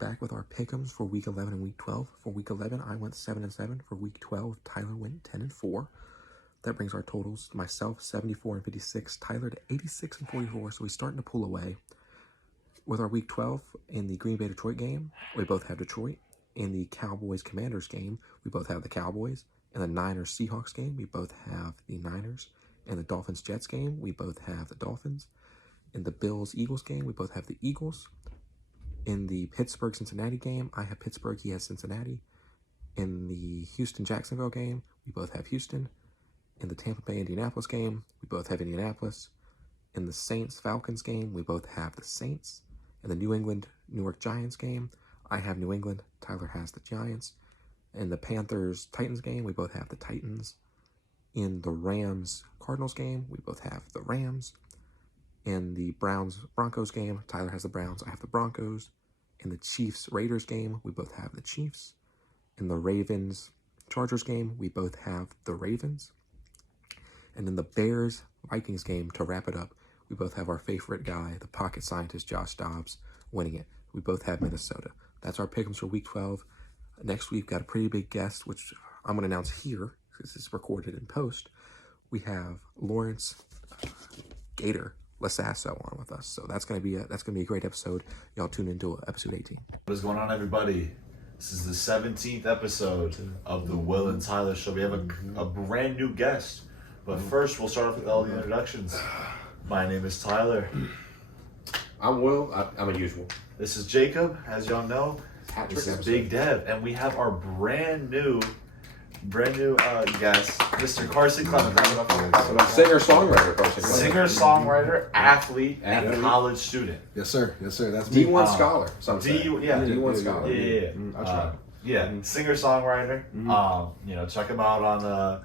back with our pick'ems for week 11 and week 12. For week 11, I went 7-7. For week 12, Tyler went 10-4. That brings our totals. Myself, 74 and 56. Tyler to 86 and 44. So he's starting to pull away. With our week 12, in the Green Bay Detroit game, we both have Detroit. In the Cowboys Commanders game, we both have the Cowboys. In the Niners Seahawks game, we both have the Niners. In the Dolphins Jets game, we both have the Dolphins. In the Bills Eagles game, we both have the Eagles. In the Pittsburgh Cincinnati game, I have Pittsburgh, he has Cincinnati. In the Houston Jacksonville game, we both have Houston. In the Tampa Bay Indianapolis game, we both have Indianapolis. In the Saints Falcons game, we both have the Saints. In the New England New York Giants game, I have New England, Tyler has the Giants. In the Panthers Titans game, we both have the Titans. In the Rams Cardinals game, we both have the Rams. In the Browns Broncos game, Tyler has the Browns, I have the Broncos. In the Chiefs Raiders game, we both have the Chiefs. In the Ravens Chargers game, we both have the Ravens. And in the Bears Vikings game, to wrap it up, we both have our favorite guy, the pocket scientist Josh Dobbs, winning it. We both have Minnesota. That's our pick'ems for week 12. Next week, got a pretty big guest, which I'm going to announce here, because it's recorded in post. We have Lawrence Gator Lasasso on with us. So that's gonna be a great episode. Y'all tune into episode 18. What is going on, everybody? This is the 17th episode of the Will and Tyler Show. We have a brand new guest. But first, we'll start off with all the introductions. My name is Tyler. I'm Will. I'm unusual. This is Jacob, as y'all know. This is Big Dev, and we have our brand new guest, Mr. Carson Clement. Singer-songwriter Carson Clement. Singer-songwriter, athlete, and college student. Yes, sir. Yes, sir. That's me. D1 scholar. D1 scholar. Yeah. I try. Singer-songwriter. Check him out on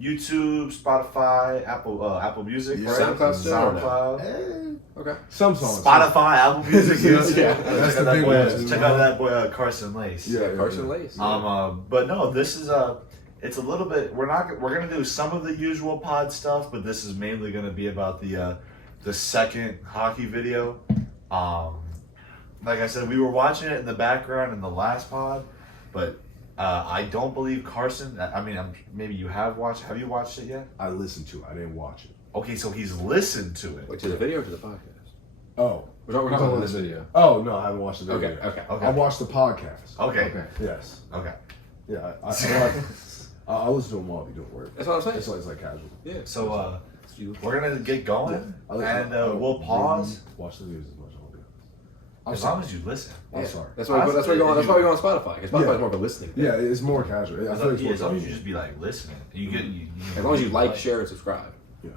YouTube, Spotify, Apple Music, right? SoundCloud. Okay. Some songs. Spotify, Apple Music, YouTube. Yeah. That's the big one. Check out that boy Carson Lace. Yeah, Carson Lace. But no, this is it's a little bit. We're gonna do some of the usual pod stuff, but this is mainly gonna be about the second hockey video. Like I said, we were watching it in the background in the last pod, but I don't believe Carson. I mean, maybe you have watched. Have you watched it yet? I listened to it. I didn't watch it. Okay, so he's listened to it. Wait, to the video or to the podcast? Oh. We're talking about this video. Oh, no, I haven't watched the video. Okay. I watched the podcast. Okay. Yes. Okay. Yeah, I'll listen to them while we do work. That's what I'm saying. It's like casual. Yeah. So we're gonna get going, Yeah. and we'll pause. Watch the videos as much as I'll do. As long as you listen. I'm sorry. That's why we go on Spotify. Because Spotify is more of a listening thing. Yeah, it's more casual. I feel like As long as you just be like listening, as long as you like, share, and subscribe. Yeah.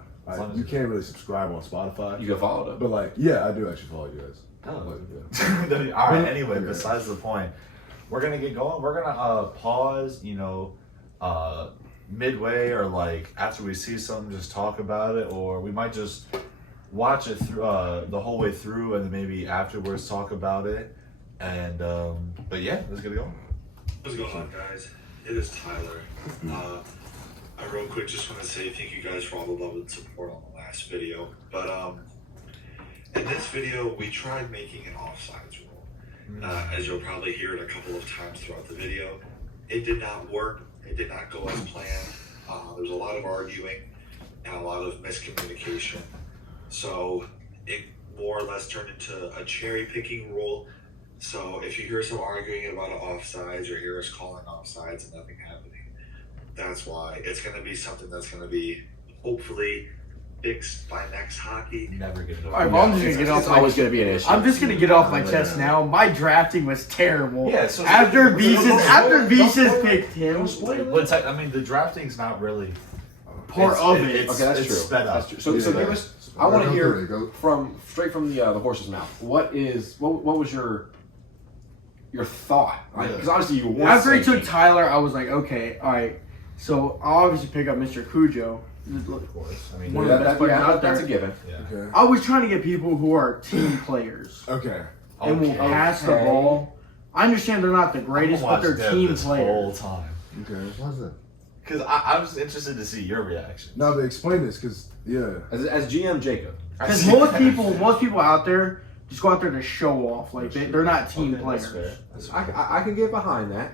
You can't really subscribe on Spotify. You can follow them. But I do actually follow you guys. Oh. All right. Anyway, besides the point, we're gonna get going. We're gonna pause. Midway or like after we see something, just talk about it, or we might just watch it through the whole way through, and then maybe afterwards talk about it. And but yeah, let's get it going. What's going on, guys? It is Tyler. I real quick just want to say thank you guys for all the love and support on the last video. But in this video, we tried making an offsides rule. As you'll probably hear it a couple of times throughout the video, it did not work. It did not go as planned. There was a lot of arguing and a lot of miscommunication. So it more or less turned into a cherry picking rule. So if you hear some arguing about offsides or hear us calling offsides and nothing happening, that's why. It's going to be something that's going to be hopefully fixed by next hockey. Never get it. All right, well, I'm just gonna get off. It's always going to be an issue. I'm just gonna get off my chest now. My drafting was terrible. Yeah. So after Visas picked him, But I mean, the drafting's not really part of it. Okay, that's it's true. Sped up. That's true. So give us. I want to hear straight from the horse's mouth. What was your thought? Because obviously you won. After he took Tyler, I was like, okay, all right. So I'll obviously pick up Mr. Cujo. Of course. I mean, One of the best players out there. That's a given. Yeah. Okay. I was trying to get people who are team players Okay. and will pass the ball. I understand they're not the greatest, but they're team this whole players. time. Okay. Why's that? Because I'm just interested to see your reaction. No, but explain this, because, As GM Jacob. Because most people out there, just go out there to show off. Like they're not team players. That's fair. I can get behind that.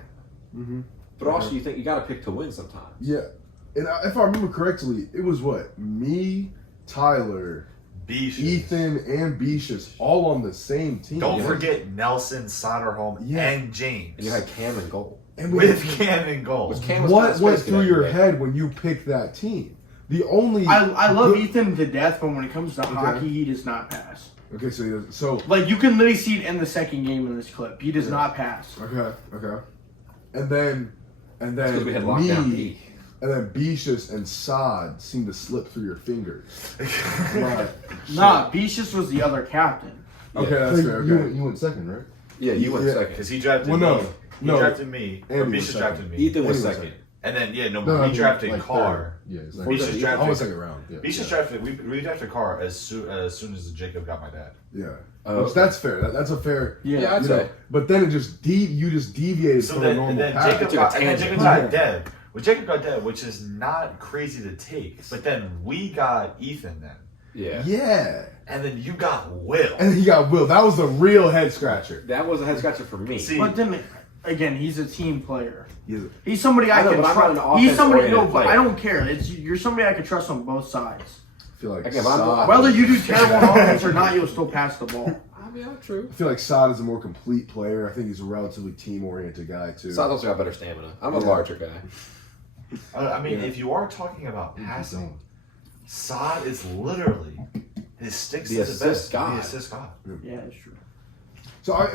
Mm-hmm. But also, you think you got to pick to win sometimes. Yeah. And if I remember correctly, it was what? Me, Tyler, Beaches. Ethan, and Beaches all on the same team. Don't Yeah. forget Nelson, Soderholm, Yeah. and James. And you had Cam and goal. And with Cam and goal. Which Cam was what kinda went space through cadet, your yeah. head when you picked that team? The only I love good- Ethan to death, but when it comes to hockey, he does not pass. Okay, so Like you can literally see it in the second game in this clip. He does not pass. okay, and then Because we had lockdown me, D. and then Beaches and Sod seemed to slip through your fingers. Right. Nah, Beaches was the other captain. Okay, that's So fair. you, Okay. went, you went second, right? Yeah, you went Yeah. second. Because he drafted Well, me. no, He no. drafted me. Andy Or was Beaches second. drafted me. Ethan was Anyway, second. And then, yeah, no, No, I we mean, drafted like Carr. third. Yeah, it's like Beaches I drafted. was second round. Yeah. Beaches drafted. We drafted Carr as soon as Jacob got my dad. Yeah. Oh, Which that's fair. That's a fair. Yeah, I'd you know, say. but then it just you just deviated So from then, a normal and then path. Jacob Took a got, and then tangent. Jacob got Dev. Well, Jacob got Dev, which is not crazy to take. But then we got Ethan then, Yeah. Yeah. and then you got Will. And he got Will. That was the real head scratcher. That was a head scratcher for me. See, But then again, he's a team player. He's- He's somebody I, I know, can but I'm not trust. an He's somebody. No, offense-oriented but I player. don't care. You're somebody I can trust on both sides. I feel like Again, but I'm Sod, not- Whether you do terrible on offense or not, you'll still pass the ball. I mean, I'm true. I feel like Sod is a more complete player. I think he's a relatively team-oriented guy too. Sod also got better stamina. I'm a Yeah. larger guy. I mean, Yeah. if you are talking about passing, Sod is literally his sticks The to the assist best. god. The assist god. Yeah, that's true.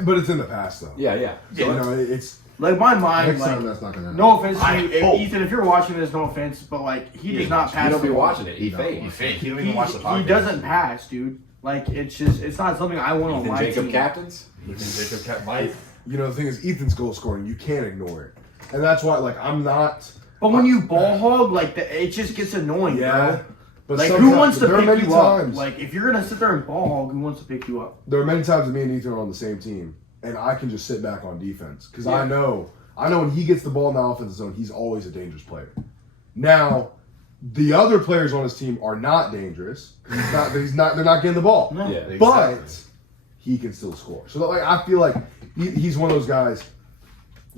But it's in the past though. Yeah, yeah. So, you know, it's Like my mind, Next time like that's not gonna happen. no offense to I you, hope. Ethan. If you're watching this, no offense, but like he does not pass. You don't the be ball. watching it. He No. You fades. fake. You don't He, even watch the podcast. he doesn't pass, dude. Like it's not something I want on Ethan my Jacob team. captains. Ethan Jacob kept Mike. you know the thing is Ethan's goal scoring. You can't ignore it, and that's why like I'm not. But when you ball hog, like it just gets annoying, Yeah. bro. But Like who sometimes- wants to there are pick many you times, up? Like if you're gonna sit there and ball hog, who wants to pick you up? There are many times that me and Ethan are on the same team, and I can just sit back on defense because I know when he gets the ball in the offensive zone, he's always a dangerous player. Now, the other players on his team are not dangerous. They're not getting the ball. No. Yeah. But he can still score. So like I feel like he's one of those guys.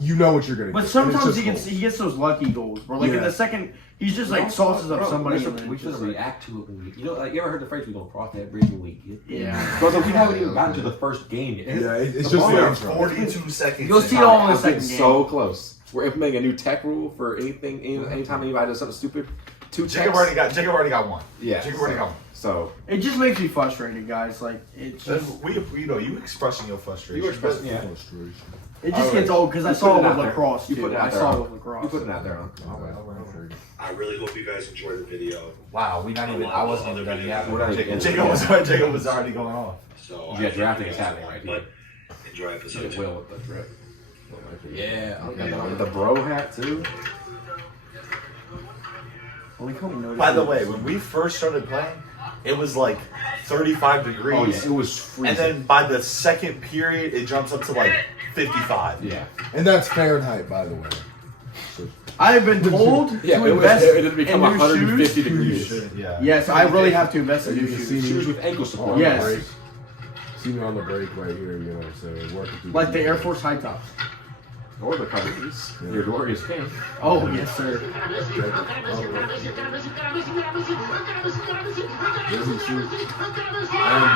You know what you're gonna But get. sometimes And it's he gets those lucky goals where like in Yeah. the second he's just like sauces up somebody. And then We it's should just like, react to it when we. You know, like you ever heard the phrase "we gonna cross that bridge when we get there"? yeah. Because we haven't even gotten to the first game yet. Yeah, it's The just ball the is intro. 42 seconds. You'll see it all in the I've been second game. so close. We're implementing a new tech rule for anything. Anytime anybody does something stupid, Jacob already got one. Yeah. Jacob already got one. So It just makes me frustrated, guys. Like it just You expressing your frustration. you were expressing, yeah. Frustration. it just Alright. gets old because I You saw put it it with out there. lacrosse You too. put it out I there. saw it with You lacrosse. put it out there. Huh? I really hope you guys enjoy the video. Wow, we not even. I wasn't even done yet. We're not even- Jacob was already going off. So Yeah, I drafting think is you guys happening will right like, here. but enjoy episode It 2. will with the threat. Yeah, Okay. okay. The bro hat too. Well, we couldn't notice By the it. way, when we first started playing, it was like 35 degrees. Oh yeah, it was freezing. And then by the second period, it jumps up to like 55. yeah, And that's Fahrenheit, by the way. I have been told yeah. to It invest didn't become in new 150 shoes. degrees. Yeah. Yes, I really have to invest in You new can shoes. see Shoes me with ankle on support. the Yes. break. See me on the break right here, you know what I'm saying? Working through Like the Air Force high tops. Or the coverage. Your glorious king. Oh yes, sir.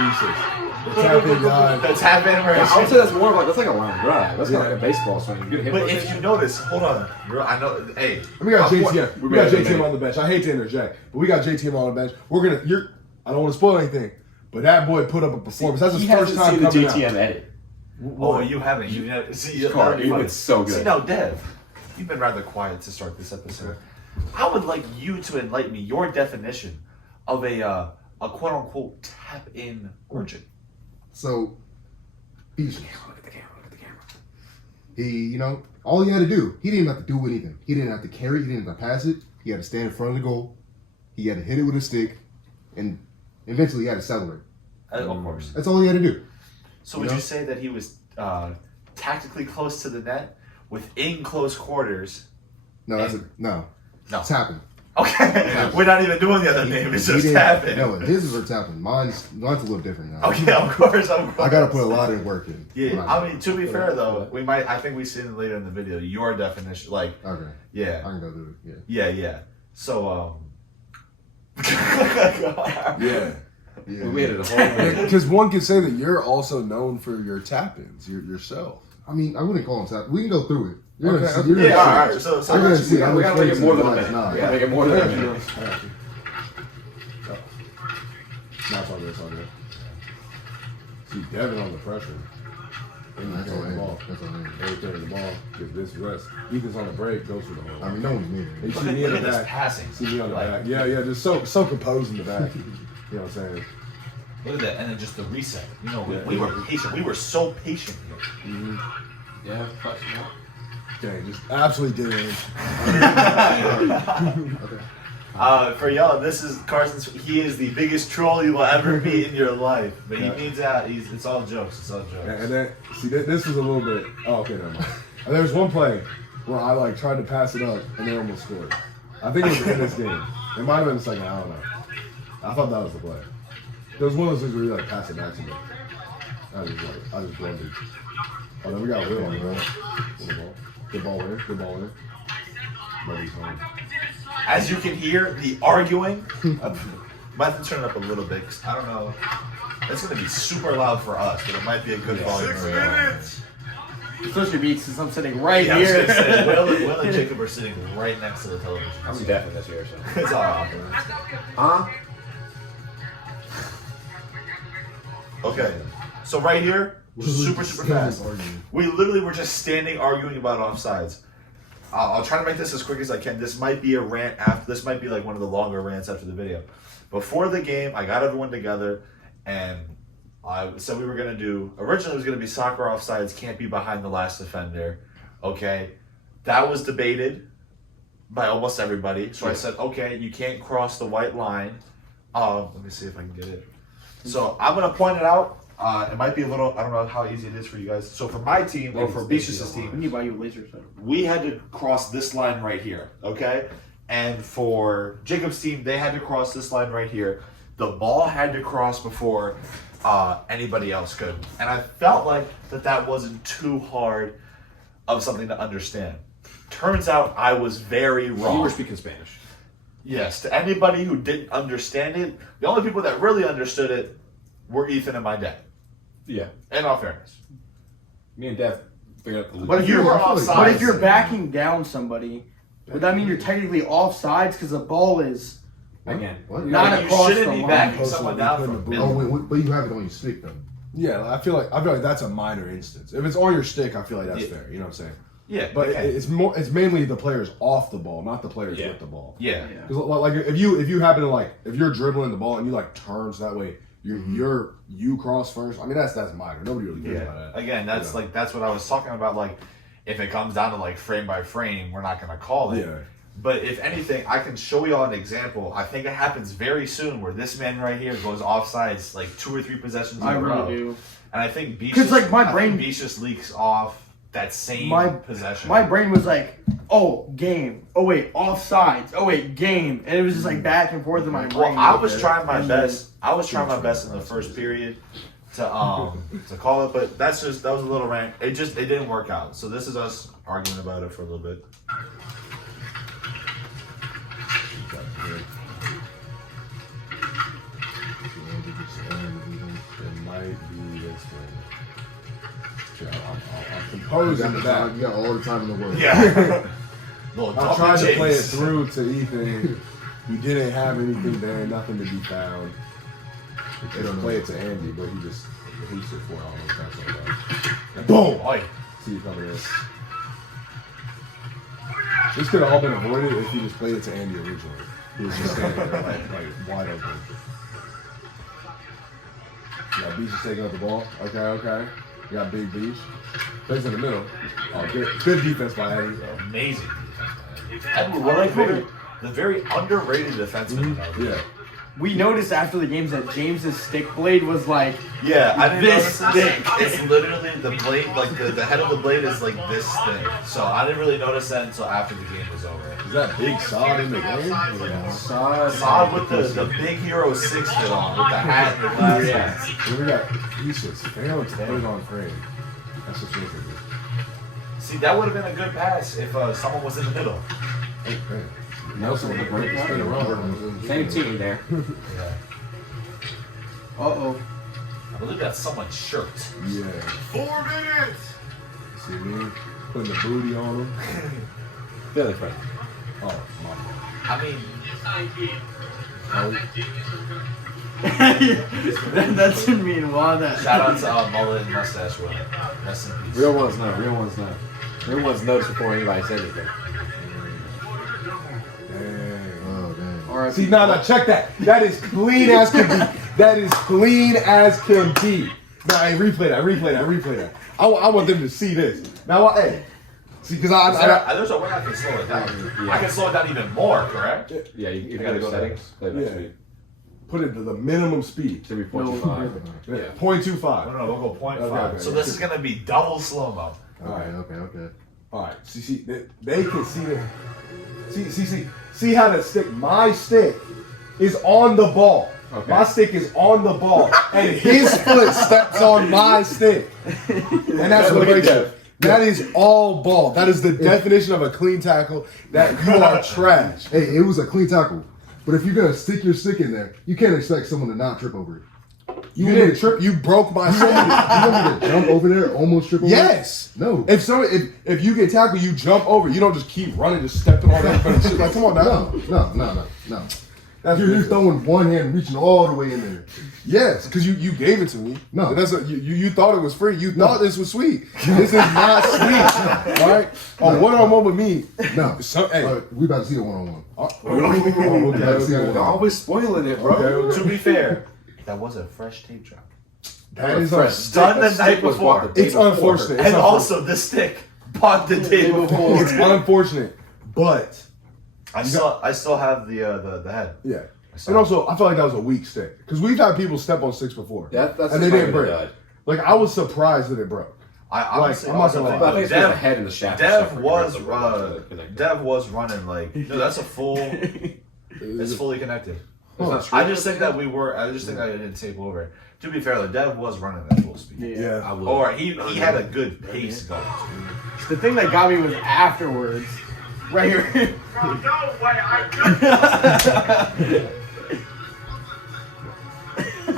Tap in, God. That's half I would anniversary. say that's more of like that's like a line drive. That's not like a baseball swing. You get a hit But if rotation. you notice, hold on. I know. Hey, We got I'm- JTM. we We got made it a JTM minute. on the bench. I hate to interject, but we got JTM on the bench. I don't want to spoil anything, but that boy put up a performance. That's his he first hasn't time seen the coming out. JTM edit. Oh, you haven't. You know, see, Car, that'd be it's so good. See, now, Dev, you've been rather quiet to start this episode. I would like you to enlighten me your definition of a quote unquote tap in origin. So, Beaches, Look at the camera. Look at the camera. he, all he had to do, he didn't have to do anything. He didn't have to carry, he didn't have to pass it. He had to stand in front of the goal. He had to hit it with a stick, and eventually he had to settle it. Of course. That's all he had to do. So would you say that he was tactically close to the net within close quarters? No, no. No. It's happened. Okay, we're not even doing the other name. It's just tapping. No, his is tapping. Mine's a little different now. Okay, of course. I gotta put a lot of work in. Yeah, I mean, to be fair though, we might. I think we see it later in the video. Your definition, like, Okay. yeah, I can go do it. yeah. So, Yeah. Yeah. We made it a whole. Because one could say that you're also known for your tap-ins, yourself. I mean, I wouldn't call him tap. We can go through it. You're Okay, gonna see. okay. You're gonna yeah, see. all right. So You're gonna see. I'm We gotta make it more than a minute. Nah. We gotta make it more than a minute. Not on this, on there. See, Devin on the pressure. And That's you all carry the ball. That's all I Every carry the ball. Get this rest. Ethan's on the break, goes for the hole. I mean, no one's me. You Look see at, me in look the at this back. passing. See me on the Like, back. Yeah, just so composed in the back. You know what I'm saying? Look at that, and then just the reset. You know, we Yeah. were patient. We were so patient here. Yeah, but yeah. Dang, just absolutely did it. Okay. For y'all, this is Carson's. He is the biggest troll you will ever meet in your life. But he means that. It's all jokes. It's all jokes. And then, see, this was a little bit. Oh, okay, never mind. And there was one play where I like tried to pass it up and they almost scored. I think it was in this game. It might have been the second. I don't know. I thought that was the play. There was one of those things where you like pass it back to me. I just wondered. Oh, then we got Will on the ball. Good ball winner. Good ball winner. Nobody's home. As you can hear, the arguing. Might have to turn it up a little bit. 'Cause I don't know. It's going to be super loud for us, but it might be a good volume. 6 minutes. Especially me since I'm sitting right Yeah, I was here. gonna say, Will and Jacob are sitting right next to the television. I'm definitely this year, so. It's all right. Huh? Okay, so right here, super fast. We literally were just standing arguing about offsides. I'll try to make this as quick as I can. This might be a rant after. This might be like one of the longer rants after the video. Before the game, I got everyone together, and I said we were gonna do. Originally, it was gonna be soccer offsides can't be behind the last defender. Okay, that was debated by almost everybody. So I said, okay, you can't cross the white line. Let me see if I can get it. So I'm gonna point it out. It might be a little. I don't know how easy it is for you guys. So for my team or for Beatrice's We team, need to buy you a laser set. we had to cross this line right here. Okay, and for Jacob's team, they had to cross this line right here. The ball had to cross before anybody else could, and I felt like that wasn't too hard of something to understand. Turns out I was very wrong. You were speaking Spanish. Yes, to anybody who didn't understand it, the only people that really understood it were Ethan and my dad. Yeah. In all fairness. Me and Dev figured out the But if You you're were offsides. but if you're backing down somebody, would that mean you're technically offsides because the ball is again. What? not you across shouldn't the be line? backing Supposed to someone be down putting from the Oh, middle. but you have it on your stick though. Yeah, I feel like that's a minor instance. If it's on your stick, I feel like that's Yeah. fair. You know what I'm saying? Yeah, But okay. it's mainly the players off the ball, not the players Yeah. with the ball. Yeah. Because like if you happen to like if you're dribbling the ball and you like turn so that way you cross first. I mean that's minor. Nobody really cares about that. Again, that's Yeah. like that's what I was talking about. Like, if it comes down to like frame by frame, we're not gonna call it. Yeah. But if anything, I can show you all an example. I think it happens very soon where this man right here goes offsides like 2 or 3 possessions in I a row. really do. And I think Beach 'Cause, like, my brain- just leaks off that same possession. My brain was like, oh, game. Oh wait, offsides. Oh wait, game. And it was just like back and forth in my brain. Well, I was trying my And best. I was trying my best in the first period to call it, but that was a little rant. It didn't work out. So this is us arguing about it for a little bit. It might be this one. Okay, I'm You composed got, in the the back. time, you got all the time in the world. Yeah. Little I'm Dalton trying to play it James. through to Ethan. He didn't have anything there, nothing to be found. He don't know. play it to Andy, but he just hoops it for almost. That's all that. And boom! Oi. See you coming in. This could have all been avoided if he just played it to Andy originally. He was just standing there like wide open. Yeah, Beach is taking up the ball. Okay. You got Big Beach. Plays in the middle. Oh, good defense by Eddie. Amazing. And we're like the very underrated defenseman. Yeah. we noticed after the games that James's stick blade was like Yeah, I didn't this notice this. thick. It's literally the blade, like the head of the blade is like this thing. So I didn't really notice that until after the game was over. that big sod in the game? Yeah. Sod. Sod with the big Hero 6 fit on, with the hat and the glasses. Yeah. And we got pieces. Failing to put it on frame. That's just what it See, that would have been a good pass if someone was in the middle. is. Hey, Nelson with the break. spin around. Same team there. Yeah. Uh-oh. I believe that's someone's shirt. Yeah. 4 minutes. See me putting the booty on him. Philly friend. Oh, my. I mean, That didn't mean why that. shout out to Mullet and Mustache Will. Rest in peace. Real ones know. Real ones know. Real ones notice before anybody says anything. Dang. Oh, damn. All right. See, now, check that. That is clean as can be. That is clean as can be. Nah, hey, replay that. I want them to see this. Now, hey. See, because There's a way I can slow it down. I can slow it down even more, correct? Yeah, you gotta go settings. Playback Yeah. speed. put it to the minimum speed. Should be 0.25. Yeah. Yeah. 0.25. No, we'll go 0.5. Okay. So this is gonna be double slow-mo. Okay. All right. See, they can see the. See how my stick is on the ball. Okay. My stick is on the ball, and his foot steps on my stick, and that's what breaks it. That is all ball. That is the definition of a clean tackle. That you are trash. Hey, it was a clean tackle. But if you're gonna stick your stick in there, you can't expect someone to not trip over it. You didn't trip. You broke my stick. You want me to jump over there, almost trip over Yes. it? No. If you get tackled, you jump over. You don't just keep running, just stepping on everybody's shit. Like, come on now. No. That's You're ridiculous. throwing one hand, reaching all the way in there. Yes, because you gave it to me. No. That's you thought it was free. You thought this was sweet. This is not sweet. All right? On one-on-one with me. No. Hey. We about to see a one-on-one. Okay. Always spoiling it, bro. Okay. To be fair, that was a fresh tape drop. That is Done the night before. It's unfortunate. And also the stick bought the day before. It's unfortunate, but I still have the head. yeah. And also, I feel like that was a weak stick because we've had people step on sticks before, That's and they didn't probably break. Like I was surprised that it broke. I honestly, I'm not gonna lie. But I think it's just the Dev, head and the shaft. Dev was running like no, that's a full. It's fully connected. I just think that I didn't tape over it. To be fair, though, Dev was running at full speed. Yeah. I would. Or he had a good pace going. The thing that got me was afterwards. Right here.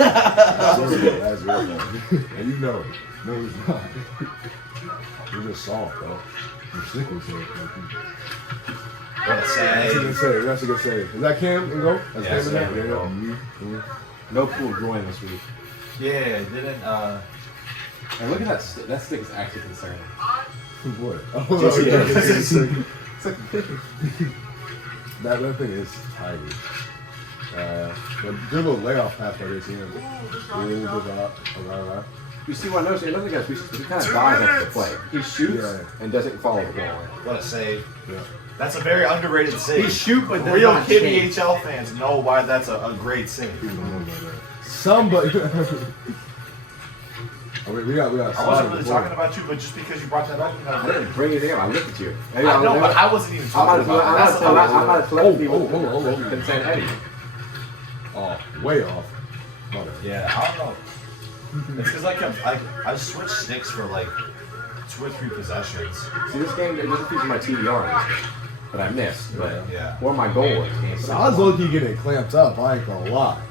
That's real. And you know it. No, it's not. You're just soft, though. The stick was there. What a That's a say. good save. That's a good save. Is that Cam and go? That's Yeah, Cam Cam and and go. go. No cool groin this week. Yeah, didn't And look at that stick. That stick is actually concerning. What? Yeah. That thing is tiny. But good little layoff pass by this end. You see what I noticed? Another guy, he kind of dives after the play. He shoots and doesn't follow the ball. what a save. Yeah. That's a very underrated save. He shoot, but does real not change. KBHL fans know why that's a great save. Somebody. we got. I wasn't really talking about you, but just because you brought that up, you I know, didn't bring anything up. I looked at you. I know, but I wasn't even I'm talking not about it. I'm not telling people. Oh. Consent Eddie. Oh, way off. Oh, Yeah, I don't know. It's because I switched sticks for like 2 or 3 possessions. See, this game, it doesn't feature my TDR in this game. But I missed. But Yeah. what my goal is. I was low-key getting clamped up. I ain't gonna lie.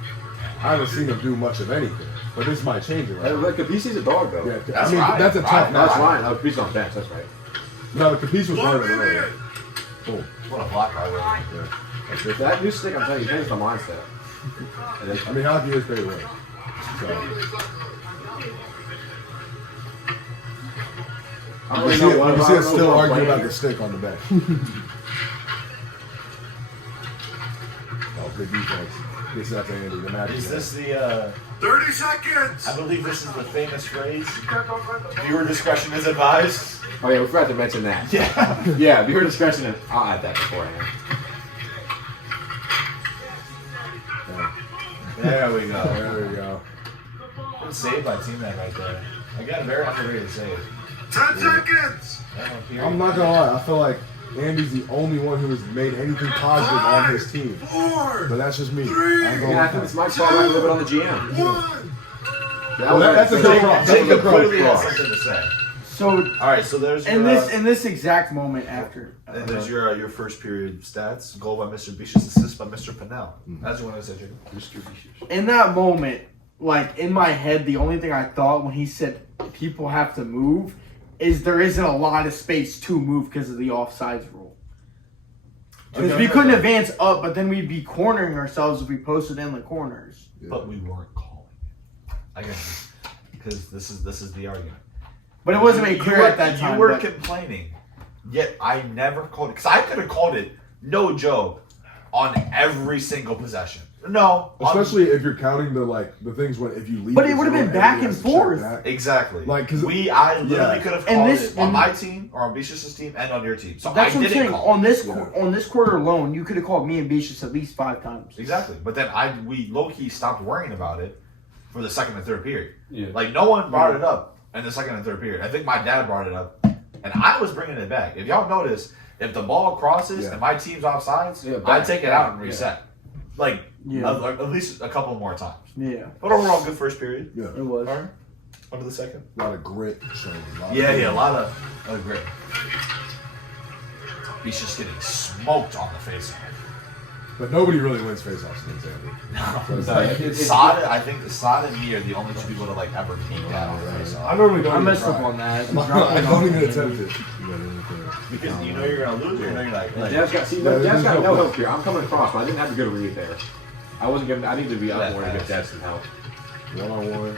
I haven't seen him do much of anything. But this might change it, right? Look, Capici's a dog, though. Yeah, That's I mean, right. that's a tough That's match. Ryan. Oh, Capici's on bench. That's right. No, the Capiz was running earlier. Boom. What a block I was. Yeah. With that new stick, I'm telling you, changed my mindset. I mean, hockey is pretty well. So, you see us still arguing about the stick on the bench. Oh, good defense. This is after Andy, the match. Is this the 30 seconds. I believe this is the famous phrase. Viewer discretion is advised. Oh, yeah, we forgot to mention that. Yeah. Yeah, viewer discretion. I'll add that beforehand. There we go. There we go. Good save by T-Man right there. I got a very underrated save. 10 seconds. Yeah, here I'm you not go. gonna lie. I feel like Andy's the only one who has made anything positive on his team. But that's just me. I think this might fall back a little bit on the GM. That's a good cross. Jacob clearly has something to say. So All right, so there's in your, this exact moment after. and there's your first period stats. Goal by Mr. Bishop's, assist by Mr. Pennell. That's what I said, Jacob. In that moment, like in my head, the only thing I thought when he said people have to move is there isn't a lot of space to move because of the offsides rule. Because we couldn't advance up, but then we'd be cornering ourselves if we posted in the corners. But we weren't calling it. I guess because this is the argument. But it wasn't made clear at that time. You were but- complaining, yet I never called it because I could have called it. No joke, on every single possession. No, especially if you're counting the things when if you leave. But it would have been back and forth. Exactly. Like because I literally could have called it on and my team or on Bishop's team and on your team. So that's I what I'm didn't saying. call On this on this quarter alone, you could have called me and Bishop's at least 5 times. Exactly. But then we low key stopped worrying about it for the second and third period. Yeah. Like no one brought it up in the second and third period. I think my dad brought it up, and I was bringing it back. If y'all notice, if the ball crosses and my team's offsides, I take it out and reset. Like at least a couple more times. Yeah. But overall, good first period. Yeah. It was. All right. On to the second. A lot of grit showing. A lot of grit. He's just getting smoked on the face. But nobody really wins faceoffs against Andy. Sada, I think Sada and me are the only two people to like ever beat that on the face I normally don't. I even messed try. up on that. I don't even attempt it. because you know you're gonna lose. You know you're like Dev's got no help here. I'm coming across, but I didn't have a good read there. I wasn't giving. I needed to be up more to give Dev some help. 1-on-1.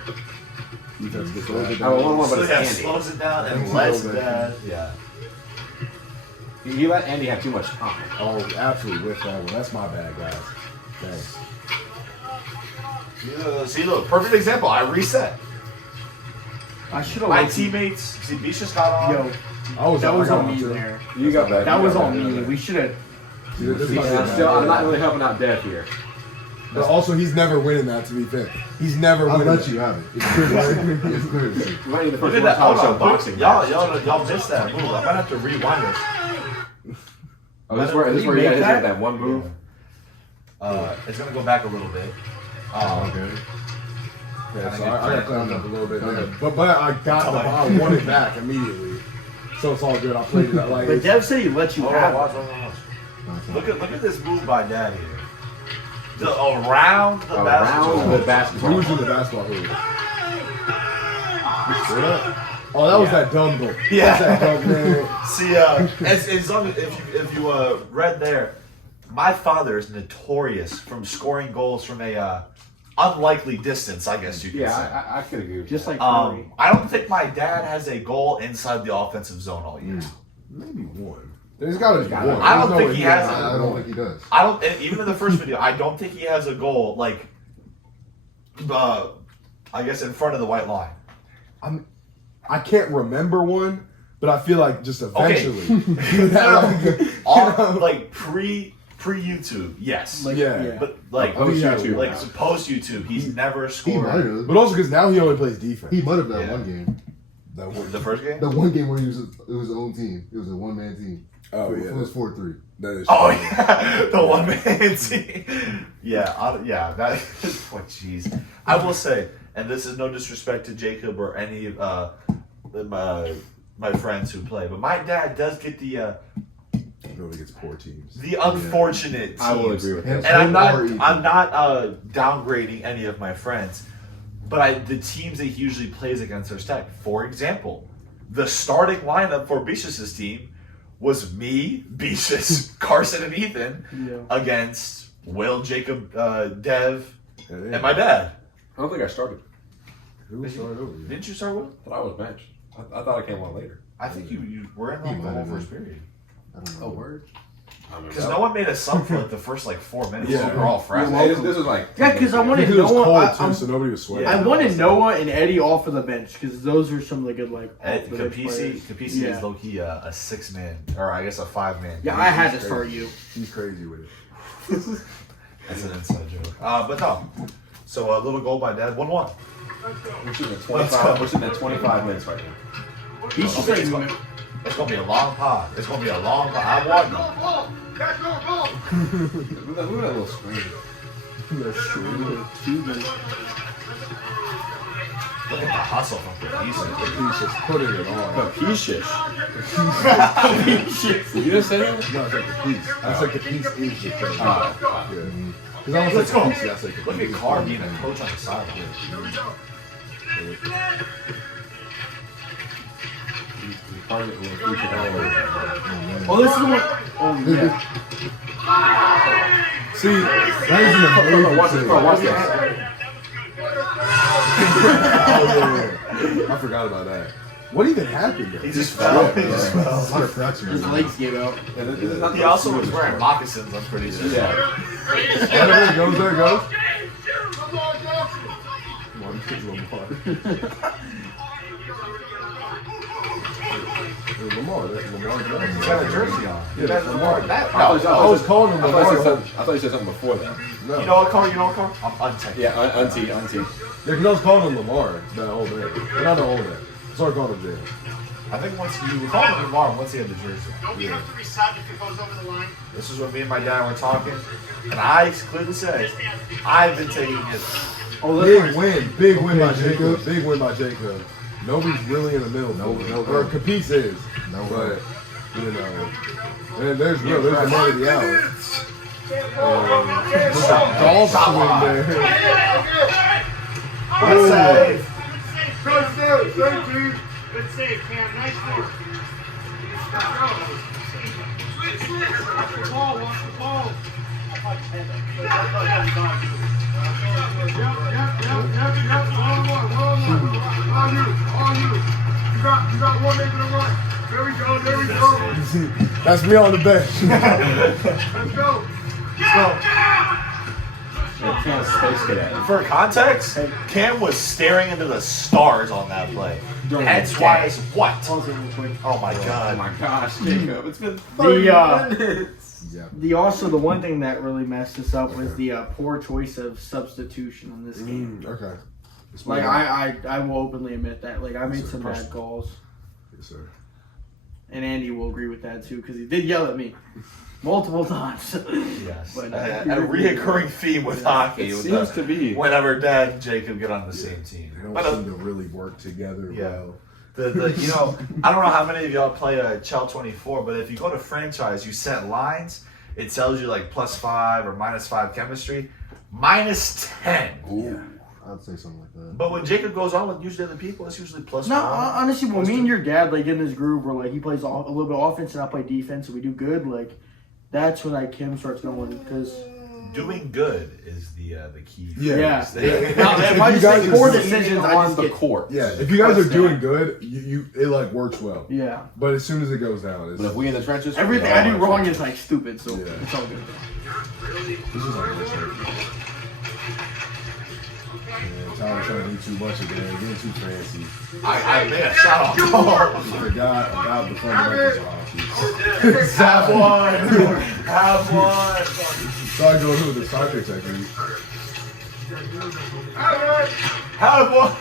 Defense gets it. I 1-on-1, but so it's yeah, Andy. slows it down and And lets slows it that. Yeah. He let Andy have too much time. Oh, absolutely with that one. That's my bad, guys. Thanks. See, look, perfect example. I reset. I should have. My teammates. See, Bisha's got on. Yo, I that was I got on one me too. there. You got that. That was on me. We should have. See, this is I'm not really helping out Dev here. But also, he's never winning that. To be fair, he's never I'll winning. let you have it. It's clear to see. It's clear to see. You might need the Look first at one that. Hold show on, boxing. y'all missed that move. I might have to rewind this. Oh, this where you make got that? that one move. It's gonna go back a little bit. Okay. Yeah, so I got clowned up a little bit there. But I got the ball. I won it back immediately. So it's all good. I played it like. But Dev said he let you Hold on, have watch. it. Look at this move by Dad here. Around the Around the basketball. basketball. Who's in the basketball hoop? Oh, that was that dumb goal. Yeah. That's that dumb man. See, as long as if you read there, my father is notorious from scoring goals from a unlikely distance. I guess you could say. Yeah, I could agree with Just that. like Curry. I don't think my dad has a goal inside the offensive zone all year. Maybe one. There's got to be one. I don't There's no think way he has I don't think he does. I don't. And even in the first video, I don't think he has a goal like, I guess in front of the white line. I can't remember one, but I feel like just eventually. Like pre YouTube, yes. Like, yeah. But like Post YouTube. like post YouTube, he's never He might scored. have. But also because now he only plays defense. He might have that Yeah. one game. That one- The first game. The one game where it was his own team. It was a one-man team. Oh It yeah. was 4-3. That is Oh true. yeah, the one man team. Yeah, that. Oh jeez. I will say, and this is no disrespect to Jacob or any of my friends who play, but my dad does get the Nobody gets poor teams. the unfortunate teams. I will agree with that. And Him or I'm not downgrading any of my friends, but the teams that he usually plays against are stacked. For example, the starting lineup for Bishop's team was me, Bishop's, Carson, and Ethan against Will, Jacob, Dev, and my dad. I don't think I started. Who started over you? Didn't you start Will? I thought I was benched. I thought I came on later. I think you were in like the whole first period. I don't know. Oh, word. Because no one made a sub for like the first like 4 minutes. Yeah. So we were all fresh. This was like Yeah, because I wanted Because it was Noah. cold too, so nobody was sweating. I wanted Noah and Eddie off of the bench because those are some of the good like. off the bench players. Capisi Yeah. is low key a 6-man, or I guess a 5-man. Yeah, I had to start you. He's crazy with it. That's an inside joke. But no. So a little goal by Dad, 1-1. we're shooting at 25. We're sitting at 25 minutes right now. He's just like, It's gonna be a long pod. It's gonna be a long pod. I want you. Look at that little screen. That's true. Look at the hustle from Capissi. He's just putting it on. Capishish. You didn't say that? No, it's like the piece. I said the piece is the thing. Yeah. Because I was Let's like, go. piece, that's like the Look at piece. Carr being a coach on the sideline. oh, this is the one. Oh, yeah. See, that is an amazing Watch this. Oh, yeah. I forgot about that. What even happened there? He just fell. He just A fell. lot of fracture. His legs gave out. He also was wearing moccasins, I'm pretty sure. Yeah. There it goes, there it goes. One kid, Lamar. Lamar, that's Lamar He's Jackson. got a jersey on. Yeah, That's Lamar. That, I was calling him Lamar. I thought you said something before that. No. You know what, Carl? You know what, Carl? I'm untamed. Yeah, auntie. Yeah, because I was calling him Lamar, that old man. But not the old man. I started calling him Jay. I think once you were calling him Lamar once he had the jersey on. Don't you have to reset if it goes over the line? This is when me and my dad were talking, and I clearly said, I've been taking it. Oh, Big win by Jacob. Big win by Jacob. Nobody's really in the middle. No. Or Capiz is. No. But, you know. And there's the man of the hour. Golf swing there. Good save. Good save, good save, Cam. Nice work. Watch the ball, watch the ball. Yep. On you. You got one making a run. There we go. That's me on the bench. Let's go. Space cadet. For context, Cam was staring into the stars on that play. Hence why it's what? Pause it real quick. Oh my Oh god. my gosh, Jacob. It's been 30 minutes. Yeah. The one thing that really messed us up was the poor choice of substitution in this game. Okay. Like I will openly admit that. Like I made some bad calls, Yes, sir. and Andy will agree with that too because he did yell at me multiple times. Yes. But, a reoccurring theme with hockey. It with seems to be. whenever Dad and Jacob get on the same team. They don't But, seem to really work together yeah. well. you know, I don't know how many of y'all play Chell 24, but if you go to franchise, you set lines. It tells you like +5 or -5 chemistry, -10. Yeah. I'd say something like that. But when Jacob goes on with usually other people, it's usually +1. No, honestly, when me and your dad like in this groove where like he plays a little bit of offense and I play defense and we do good, like that's when like Kim starts going because doing good is the key. yeah. They- Now, if I you just guys make are poor seeing decisions, I on just the get court. Yeah, if you guys are What's doing that? good, it like works well. yeah. But as soon as it goes down, it's But if we in the trenches, Everything I do wrong is like stupid, so Yeah. it's all good. this is like this. Tyler's trying to do too much again, getting too fancy. I made a shot on goal. He forgot about the fundamentals of hockey. Have one. Have one. Started going with the soccer technique. Have one.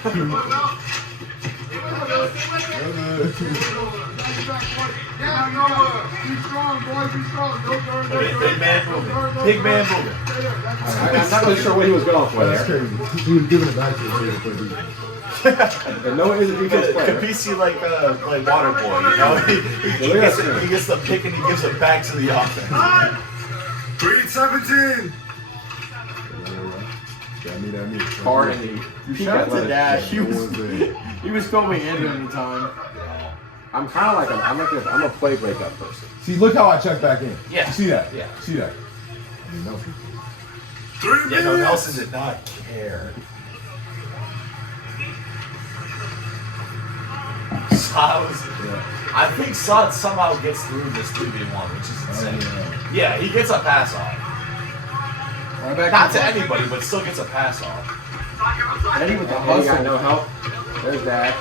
Big man moving. Big man moving. I'm not really sure what he was going for That's there. crazy. He was giving it back to him for the And no one is a defense player. Capissi like water boy, you know? He gets the pick and he gives it back to the offense. 3-17. That me. Carr and the Shout out to Dash. No one's there. He was filming in at the time. I'm kind of like I'm a play breakup person. See, look how I check back in. Yeah. See that? Yeah. See that? Yeah, no, Nelson did not care. I think Sod somehow gets through this 2v1, which is insane. Yeah, he gets a pass off. Right back Not to anybody, but still gets a pass off. Eddie with the Hey, you got hustle. no help. There's that.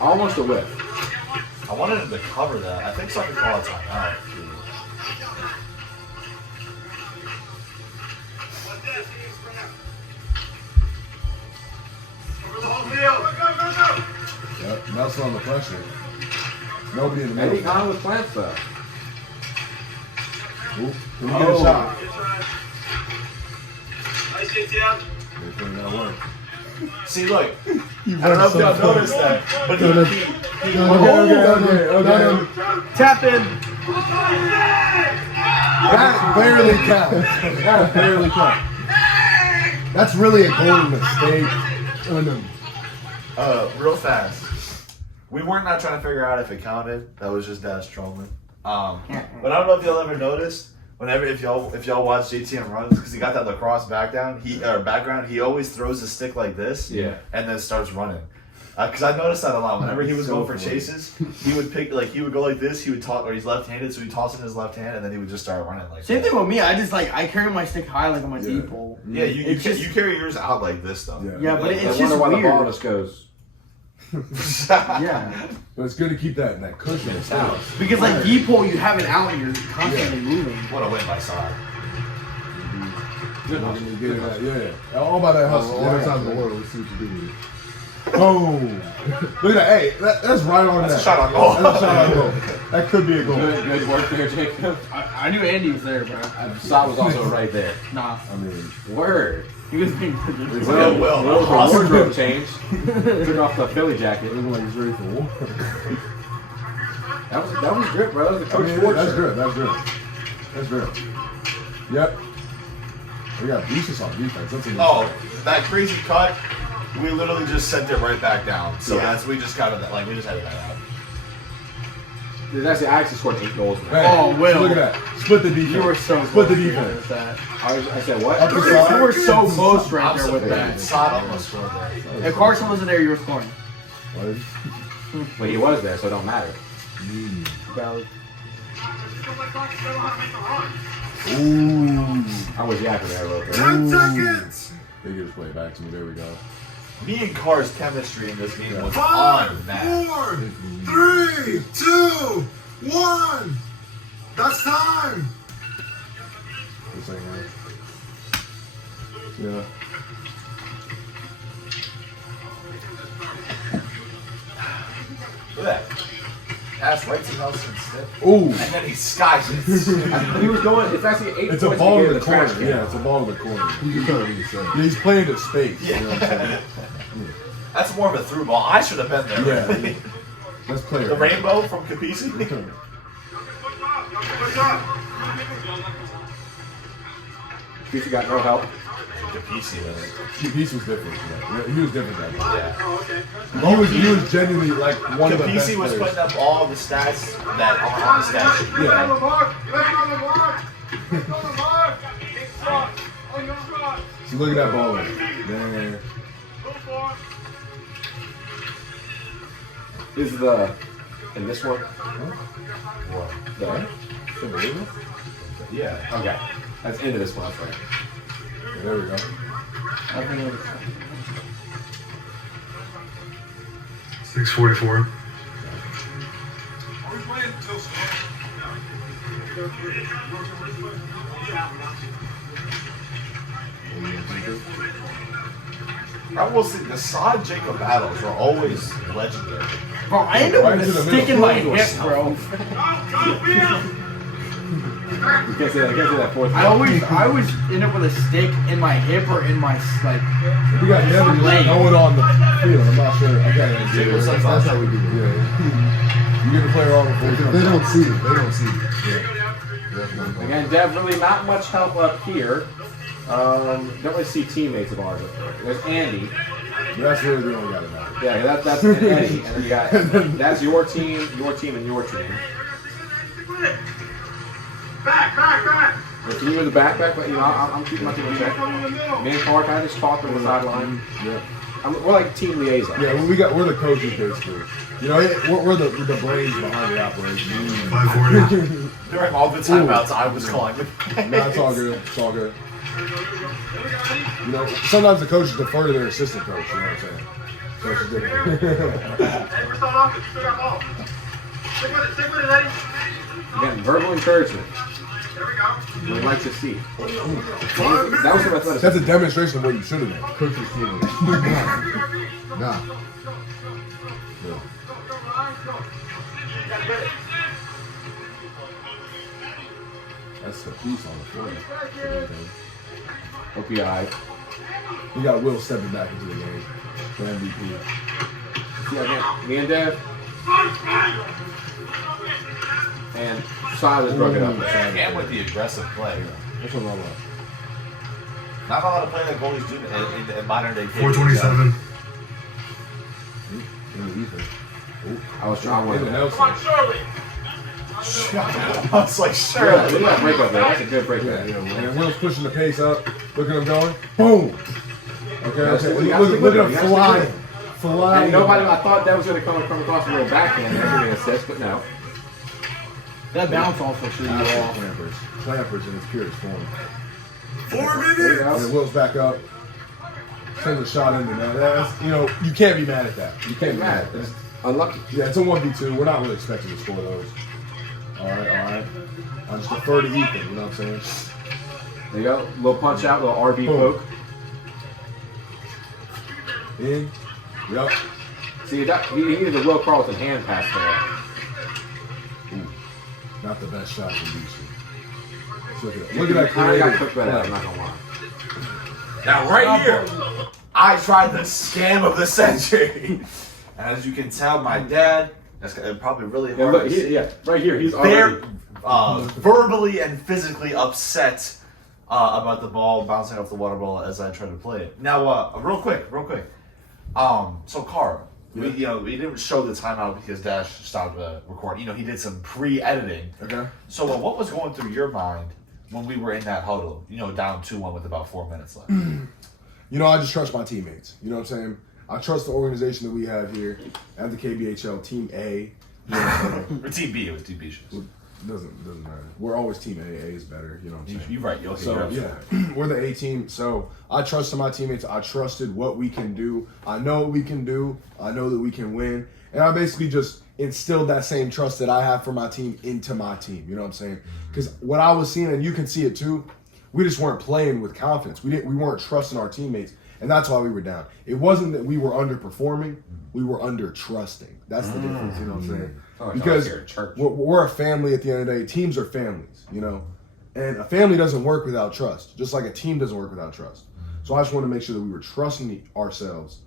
Almost a whip. I wanted him to cover that. I think something called a timeout. Over the whole field. Carson on the pressure. Nobody in the Maybe middle. Connor with plants though. Ooh, can we get a shot? Nice hit, yeah. It's gonna work. See, look. I don't know if y'all noticed that, but he Okay. Tap in. That barely counts. That barely counts. That's really a golden mistake. real fast. We weren't not trying to figure out if it counted. That was just Dash trolling. But I don't know if y'all ever noticed. Whenever if y'all watch JTM runs, because he got that lacrosse background, he always throws his stick like this, Yeah. and then starts running. Because I noticed that a lot. Whenever he was going for chases, he would he would go like this. He would toss, or he's left-handed, so he toss in his left hand, and then he would just start running like. Same that. thing with me. I carry my stick high like I'm a deep pole. Yeah, you just- carry yours out like this though. Yeah, but I it's wonder just why the ball weird. just goes. Yeah, But it's good to keep that cushion. It's out. because like deep pole, you have it out and you're constantly moving. What a win by side. Yeah. All by that hustle. All the time in the world, let's see what you do with it. Boom. Look at that. Hey, that's right on That's that. a shot on goal. That's a shot on goal. That could be a goal. Good work there, Jacob. I knew Andy was there, bro. Saw was also right there. Nah, I mean, Word. he was being Well, Little awesome. wardrobe change. Took off the Philly jacket. looking like he's ready for war. That was good, bro. That was the I Coach mean, Ford that's shirt. good. That's good. Yep. We got Beaches on defense. That's a good Oh, that crazy cut. We literally just sent it right back down. So we just got it. We just had it out. I actually scored 8 goals. Hey, Oh, Will. Look at that. Split the defense. You were so Split the close defense. with that. I said what? Up the side. You were so close right I'm there with that. surprised. Sod almost scored that. If Carson wasn't there, you were scoring. Well, he was there, so it don't matter. Valid. Ooh. I was yapping there a little bit. 10 seconds. They get his play back to me. There we go. Me and Carr's chemistry in this game was 5, on that. 4, 3, 2, 1. That's time. This ain't right. Yeah. Look at that. Pass right to Nelson Stick. Ooh. And then he skies it. He was going. It's actually 8 It's a points ball to to get the trash corner. can. Yeah, it's a ball to the corner. You can tell what he said. Yeah, he's playing to space. You know what I'm saying? That's more of a through ball. I should have been there. Yeah. Let's play The it. rainbow from Capisi. Good job. You got no help. Capisi was. Capisi was different. Yeah. He was different that day. Yeah. Oh, okay. He was genuinely like one of the best Capisi was players. putting up all the stats that are on the stat sheet. Let's go, Lamar. Let's go, Lamar. Let's go, Lamar. Shot. On your shot. So look at that ball. Man. Go for it. Is the in this one? What? There. Yeah. Okay. That's into this one. That's right. Yeah, there we go. I think it was. 6:44. Are we playing until I will say the Sod Jacob battles are always legendary. Bro, I ended up Right with to a the stick in middle. my hip, bro. You can't say that. I can't say that fourth. I always end up with a stick in my hip or in my like. We got Devin Leg. going on the field. I'm not sure. Okay. Jacob says That's how we do it. Yeah. You get to play all before you come They down. don't see it. They don't see it. Again, Dev, really not much help up here. Don't really see teammates of ours up there. There's Andy. But that's really the only guy that matters. Yeah, that's and Eddie. And then you got that's your team, and your team. back. The team with the backpack, but you know, I'm keeping my team in check. Me and Clark, I just talk on the sideline. Yeah. We're like team liaison. Yeah, well, we're the coaches basically. You know, we're the brains behind the operation. 5:40. During all the timeouts, I was calling the No, it's all good. It's all good. You know, sometimes the coaches defer to their assistant coach. You know what I'm saying? So it's different. Hey, we're starting off. You still got ball. Stick with it, Eddie. Again, verbal encouragement. There we go. We'd like to see. 5 That was minutes. some athleticism. That's a demonstration of what you should have done. Coach's feeling. Nah. That's a piece on the floor. Hope you alright. We got Will stepping back into the game. The MVP. Yeah, me and Dev. And Silas broke it up. And with the aggressive play. What's wrong with Not a lot of play that goalies do in modern day. 427. in the defense? I was trying to win. I was like, sure. Yeah, look at that break up there. That's a good break Yeah, there. yeah. And Will's pushing the pace up. Look at him going. Boom. Okay, Yeah, okay. we gotta stick with Look it. at We him gotta flying. stick Flying. And nobody, I thought that was going to come across a little backhand and give me an assist, but no. That bounce also threw you off. Clampers in its purest form. 4 There you minutes. go. And Will's back up. Sends a shot into that. That's, you can't be mad at that. You can't be mad. It's unlucky. Yeah, it's a 1v2. We're not really expecting to score those. All right. I just defer to Ethan, you know what I'm saying? There you go. Little punch out, little RB Boom. poke. In. Yep. See, he needed a Will Carlton hand pass there. Ooh, not the best shot from DC. Look at that I got creative cooked by that, I'm play. not going to lie. Now, right here, I tried the scam of the century. And as you can tell, my dad, that's probably really Yeah, hard look, to see. right here, he's They're already. verbally and physically upset about the ball bouncing off the water ball as I try to play it. Now, real quick. So Carl, we didn't show the timeout because Dash stopped recording. He did some pre-editing. Okay. So what was going through your mind when we were in that huddle? Down 2-1 with about 4 minutes left. I just trust my teammates. You know what I'm saying? I trust the organization that we have here at the KBHL, Team A. You know what I'm saying? Or Team B, it was Team B. Doesn't matter. We're always Team A. A is better. You know what I'm saying? You're right. Okay, So you're yeah, we're the A team. So I trusted my teammates. I trusted what we can do. I know what we can do. I know that we can win. And I basically just instilled that same trust that I have for my team into my team. You know what I'm saying? Because what I was seeing, and you can see it too, we just weren't playing with confidence. We weren't trusting our teammates, and that's why we were down. It wasn't that we were underperforming. We were under trusting. That's the difference. You know what I'm saying? Because we're a family at the end of the day. Teams are families, and a family doesn't work without trust, just like a team doesn't work without trust. So I just wanted to make sure that we were trusting ourselves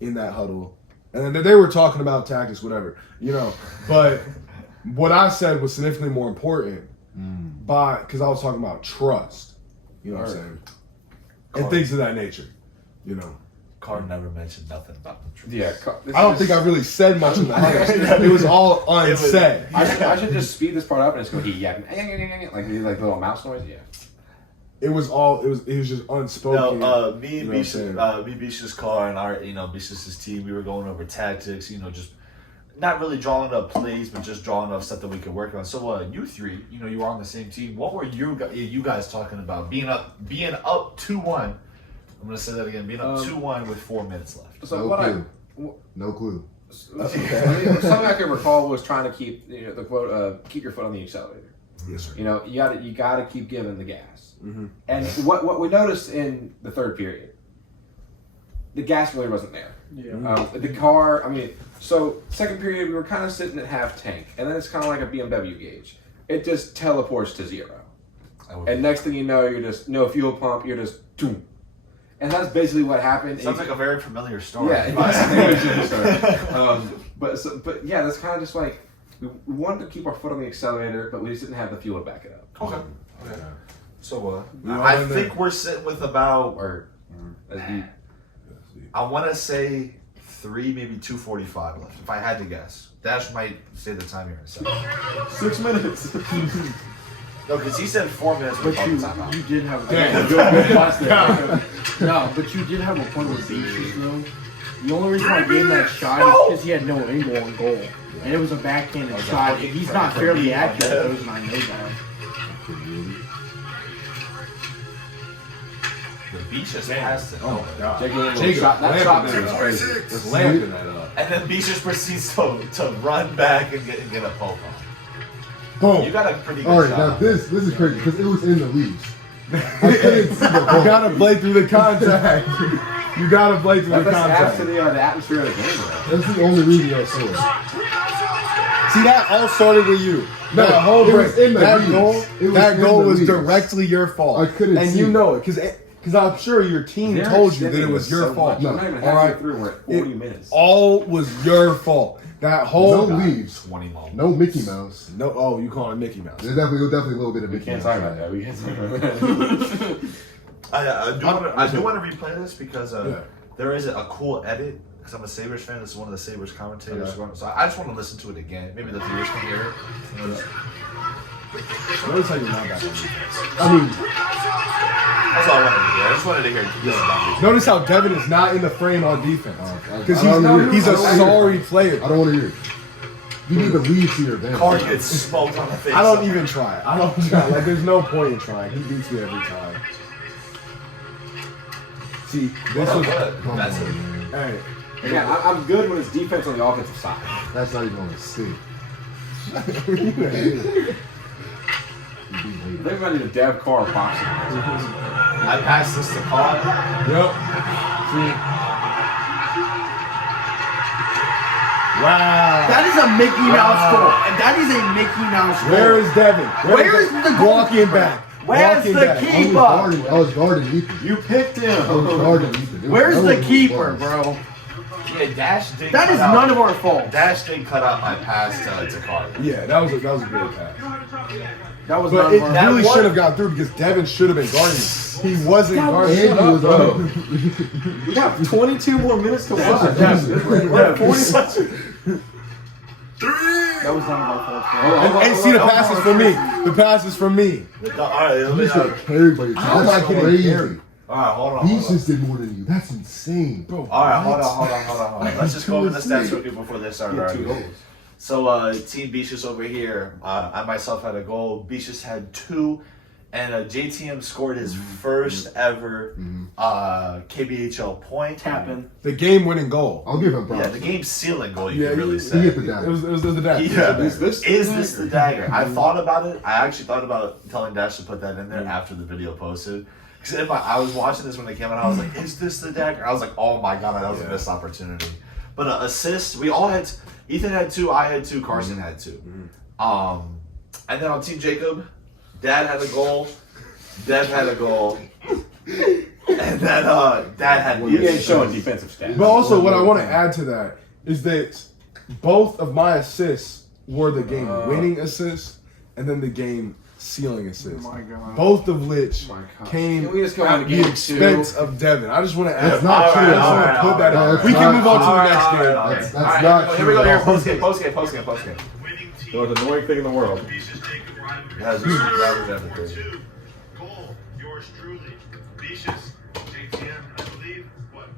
in that huddle. And then they were talking about tactics, whatever, But what I said was significantly more important because I was talking about trust, you know what I'm saying? And things of that nature, Carl never mentioned nothing about the truth. Yeah, I don't think I really said much of that. It was all unsaid. I should just speed this part up and just go, like little mouse noise. Yeah. It was just unspoken. No, me and you know what I'm saying? Bisha's car and our, Bisha's team, we were going over tactics, just not really drawing up plays, but just drawing up stuff that we could work on. So, you three, you were on the same team. What were you guys talking about? Being up 2-1. I'm gonna say that again. Being up 2-1 with 4 minutes left. So No clue. something I can recall was trying to keep the quote, keep your foot on the accelerator. Yes, sir. You gotta keep giving the gas. Mm-hmm. And what we noticed in the third period, the gas really wasn't there. Yeah. The car, so second period we were kind of sitting at half tank, and then it's kind of like a BMW gauge. It just teleports to 0. And next thing you know, you're just no fuel pump. You're just doom. And that's basically what happened. Sounds like a very familiar story. Yeah, but yeah, that's kind of just like we wanted to keep our foot on the accelerator, but we just didn't have the fuel to back it up. Okay. So We all I in there? think we're sitting with about, I want to say 3, maybe 2:45 left. If I had to guess, Dash might say the time here in a second. 6 minutes. No, because he said 4 minutes. But without the timeout. you did have Damn. no, but you did have a point with Beaches though. The only reason I gave him that shot is because he had no angle on goal, and it was a backhanded shot. If he's not fairly accurate, those and I know that. The beach just passed it. Oh my God. Jacob, that shot lamping was that crazy. up. Just lamping that up. And then Beach just proceeds to run back and get a poke on. Boom. You got a pretty good All right, shot. now this is crazy because it was in the leaves. I couldn't see the You ball. gotta play through the contact. You gotta play through the That's adds contact. to the atmosphere of the game. That's the only reason I saw it. See, that all started with you. No, That whole it break, was in the that leagues. goal, It was that in goal the was leagues. directly your fault. I couldn't and see you it. know it because I'm sure your team They're told you that extending it was this your so fault. much. We're not even All halfway right, through. We're at 40 minutes. all was your fault. That whole No leaves. 20 moments. No Mickey Mouse. No, oh, you call it Mickey Mouse. There's definitely a little bit of We Mickey can't Mouse. talk about that. We can't talk about that. I do want to replay this because Yeah. there is a cool edit. Because I'm a Sabres fan. This is one of the Sabres commentators. Okay. So I just want to listen to it again. Maybe the viewers can hear it. You know, Notice how you're not back on defense. I mean, that's all I wanted to hear. I just wanted to hear this about Notice how Devin is not in the frame on defense. Because I don't wanna hear it. he's I a don't wanna hear it. sorry player. I don't want to hear it. You need to leave to your advantage. Car gets smoked on the face. I don't even try. I don't try. Like, there's no point in trying. He beats me every time. See, this was. That's it. Hey, Again, I'm good when it's defense on the offensive side. That's not even on the stick. Maybe I need a Dev Carr boxing. I passed this to Carr. Yep. See. Wow. That is a Mickey Mouse goal. And that is a Mickey Mouse goal. Where is Devin? Where's the walking goalkeeper? back? Where's Walking the back. keeper? I was guarding Ethan. You picked I was him. guarding Ethan. Where's That the was keeper, what it bro? Yeah, Dash did. That is none of our fault. Dash did cut out my pass to Carr. Yeah, that was a great pass. That was But none it of our really was- should have gone through because Devin should have been guarding it. He wasn't was. guarding And it. he was on. We got 22 more minutes to watch. That was none of our fault. And see, the pass is from me. The pass is from me. All right, let me, You should have carried by your I'm That's not getting crazy. carried. all right, hold on. He Hold on. just did more than you. That's insane. Bro, All right, what? hold on. Let's just go over the stats real quick before they start. Yeah, Alright. 2 goals. So, Team Beaches over here, I myself had a goal. Beaches had 2, and JTM scored his first ever KBHL point. Tapping. The game-winning goal. I'll give him props. Yeah, the game sealing goal, you Yeah, can really he say. He hit the dagger. It was the dagger. Yeah. Is this the dagger? I thought about it. I actually thought about telling Dash to put that in there after the video posted. Because I was watching this when they came out. I was like, "Is this the dagger?" I was like, "Oh my god, that was a missed opportunity." But assist, we all had. Ethan had 2. I had 2. Carson had 2. And then on Team Jacob, Dad had a goal. Dev had a goal. And then Dad had We the ain't showing assist. defensive stats. But also, what I want to add to that is that both of my assists were the game-winning assists and then the game-sealing assists. Oh my God. Both of which Oh my God. came Can we just go at on to the game expense 2? of Devin. I just want to add. That's not true. I just All want right, to put all that right. out. We can move on to the Alright, next alright, game. alright. That's Alright, not here we go. true Here, at all. post game. Winning team. The most annoying thing in the world. Beaches Jacob Ryder. Yeah, this is Robert everything. 2. Goal. Yours truly. Beaches. JTM, I believe. What?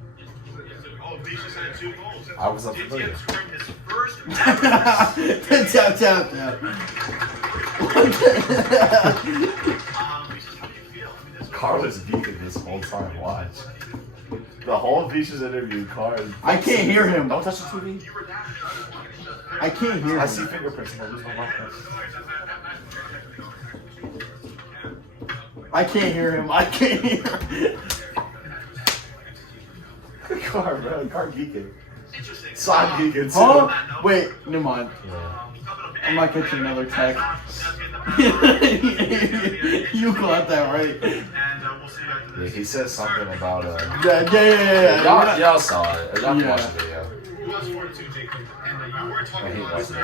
Oh, Beaches had 2 goals. I was unfamiliar. JTM scored his first ever. Tap, tap, tap. Beaches, how do you feel? I mean, this Carr was geeking this whole time. Watch. The whole Beaches interview, Carr. I can't hear him. Don't touch the TV. I can't hear I see him. fingerprints and I lose my mind. I can't hear him. I can't hear him. Carr, bro. Carr geeking. Side geeking too. Huh? Wait, never mind. I'm not catching another tech. You got that right. Yeah, he says something about Yeah. Y'all saw it. Y'all can watch the video. Who else scored 2, Jacob? And you were talking I hate about watching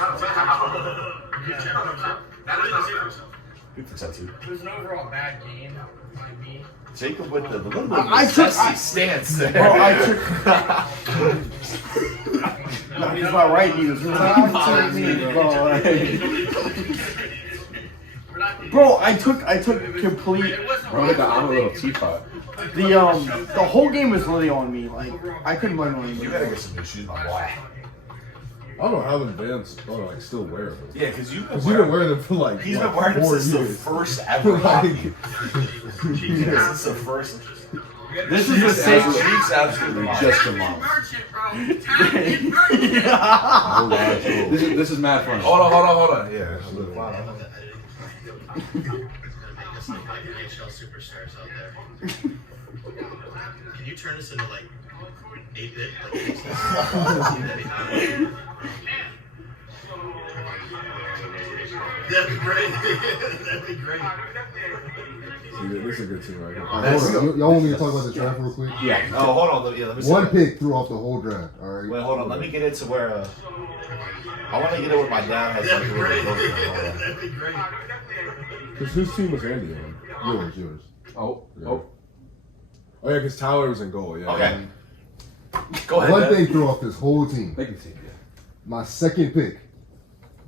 That is not yourself. Good for tattoo. It was an overall bad game by me. Jacob with the little bit of I a took- sassy stance there. Bro, I took. No, he's not right. He was Bro, I took complete. Bro, look at I'm a little teapot. The whole game was really on me. Like I couldn't blame on You him. gotta get some new shoes, my boy. I don't know how the Vans are like still wear them. Yeah, because you've been Because you've been wearing them for like He's been like wearing them 4 since the years. first ever Like, hockey. Yeah, since the first. This is the same. Chiefs absolutely Just a mom. Merchant, bro. Talent This is mad fun. Hold on. Yeah. KBHL superstars out there. Can you turn this into like 8-bit? That'd be great. That'd be great. See, this is a good team right here. All right, hold on. Y'all want me to talk about the draft real quick? Yeah. Oh, hold on. Let me see. One pick threw off the whole draft. All right. Wait, hold on. Let me get it to where. I want to get it where my dad has. That'd be like, great. really close. That'd be great. Because whose team was Andy on? Yours. Oh. Oh yeah, because Tyler was in goal. Yeah. Okay. Go ahead. One Dad. thing threw off this whole team. They can see it. My second pick.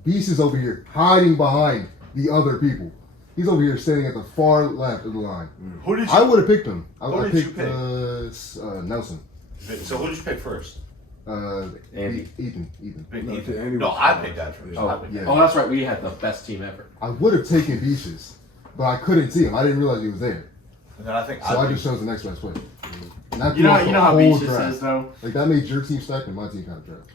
Beast is over here hiding behind the other people. He's over here standing at the far left of the line. Who did I you? would have picked him. I Who did picked you pick? Nelson. So who did you pick first? Andy. Ethan. Pick No, Ethan. Andy No, was I first. picked that first. Yeah. I picked yeah. Oh, that's right. We had the best team ever. I would have taken Beaches, but I couldn't see him. I didn't realize he was there. And then I think So I picked- just chose the next best player. And that You threw know, off you the know how whole Beaches draft. is though. Like that made your team stacked and my team kind of trash.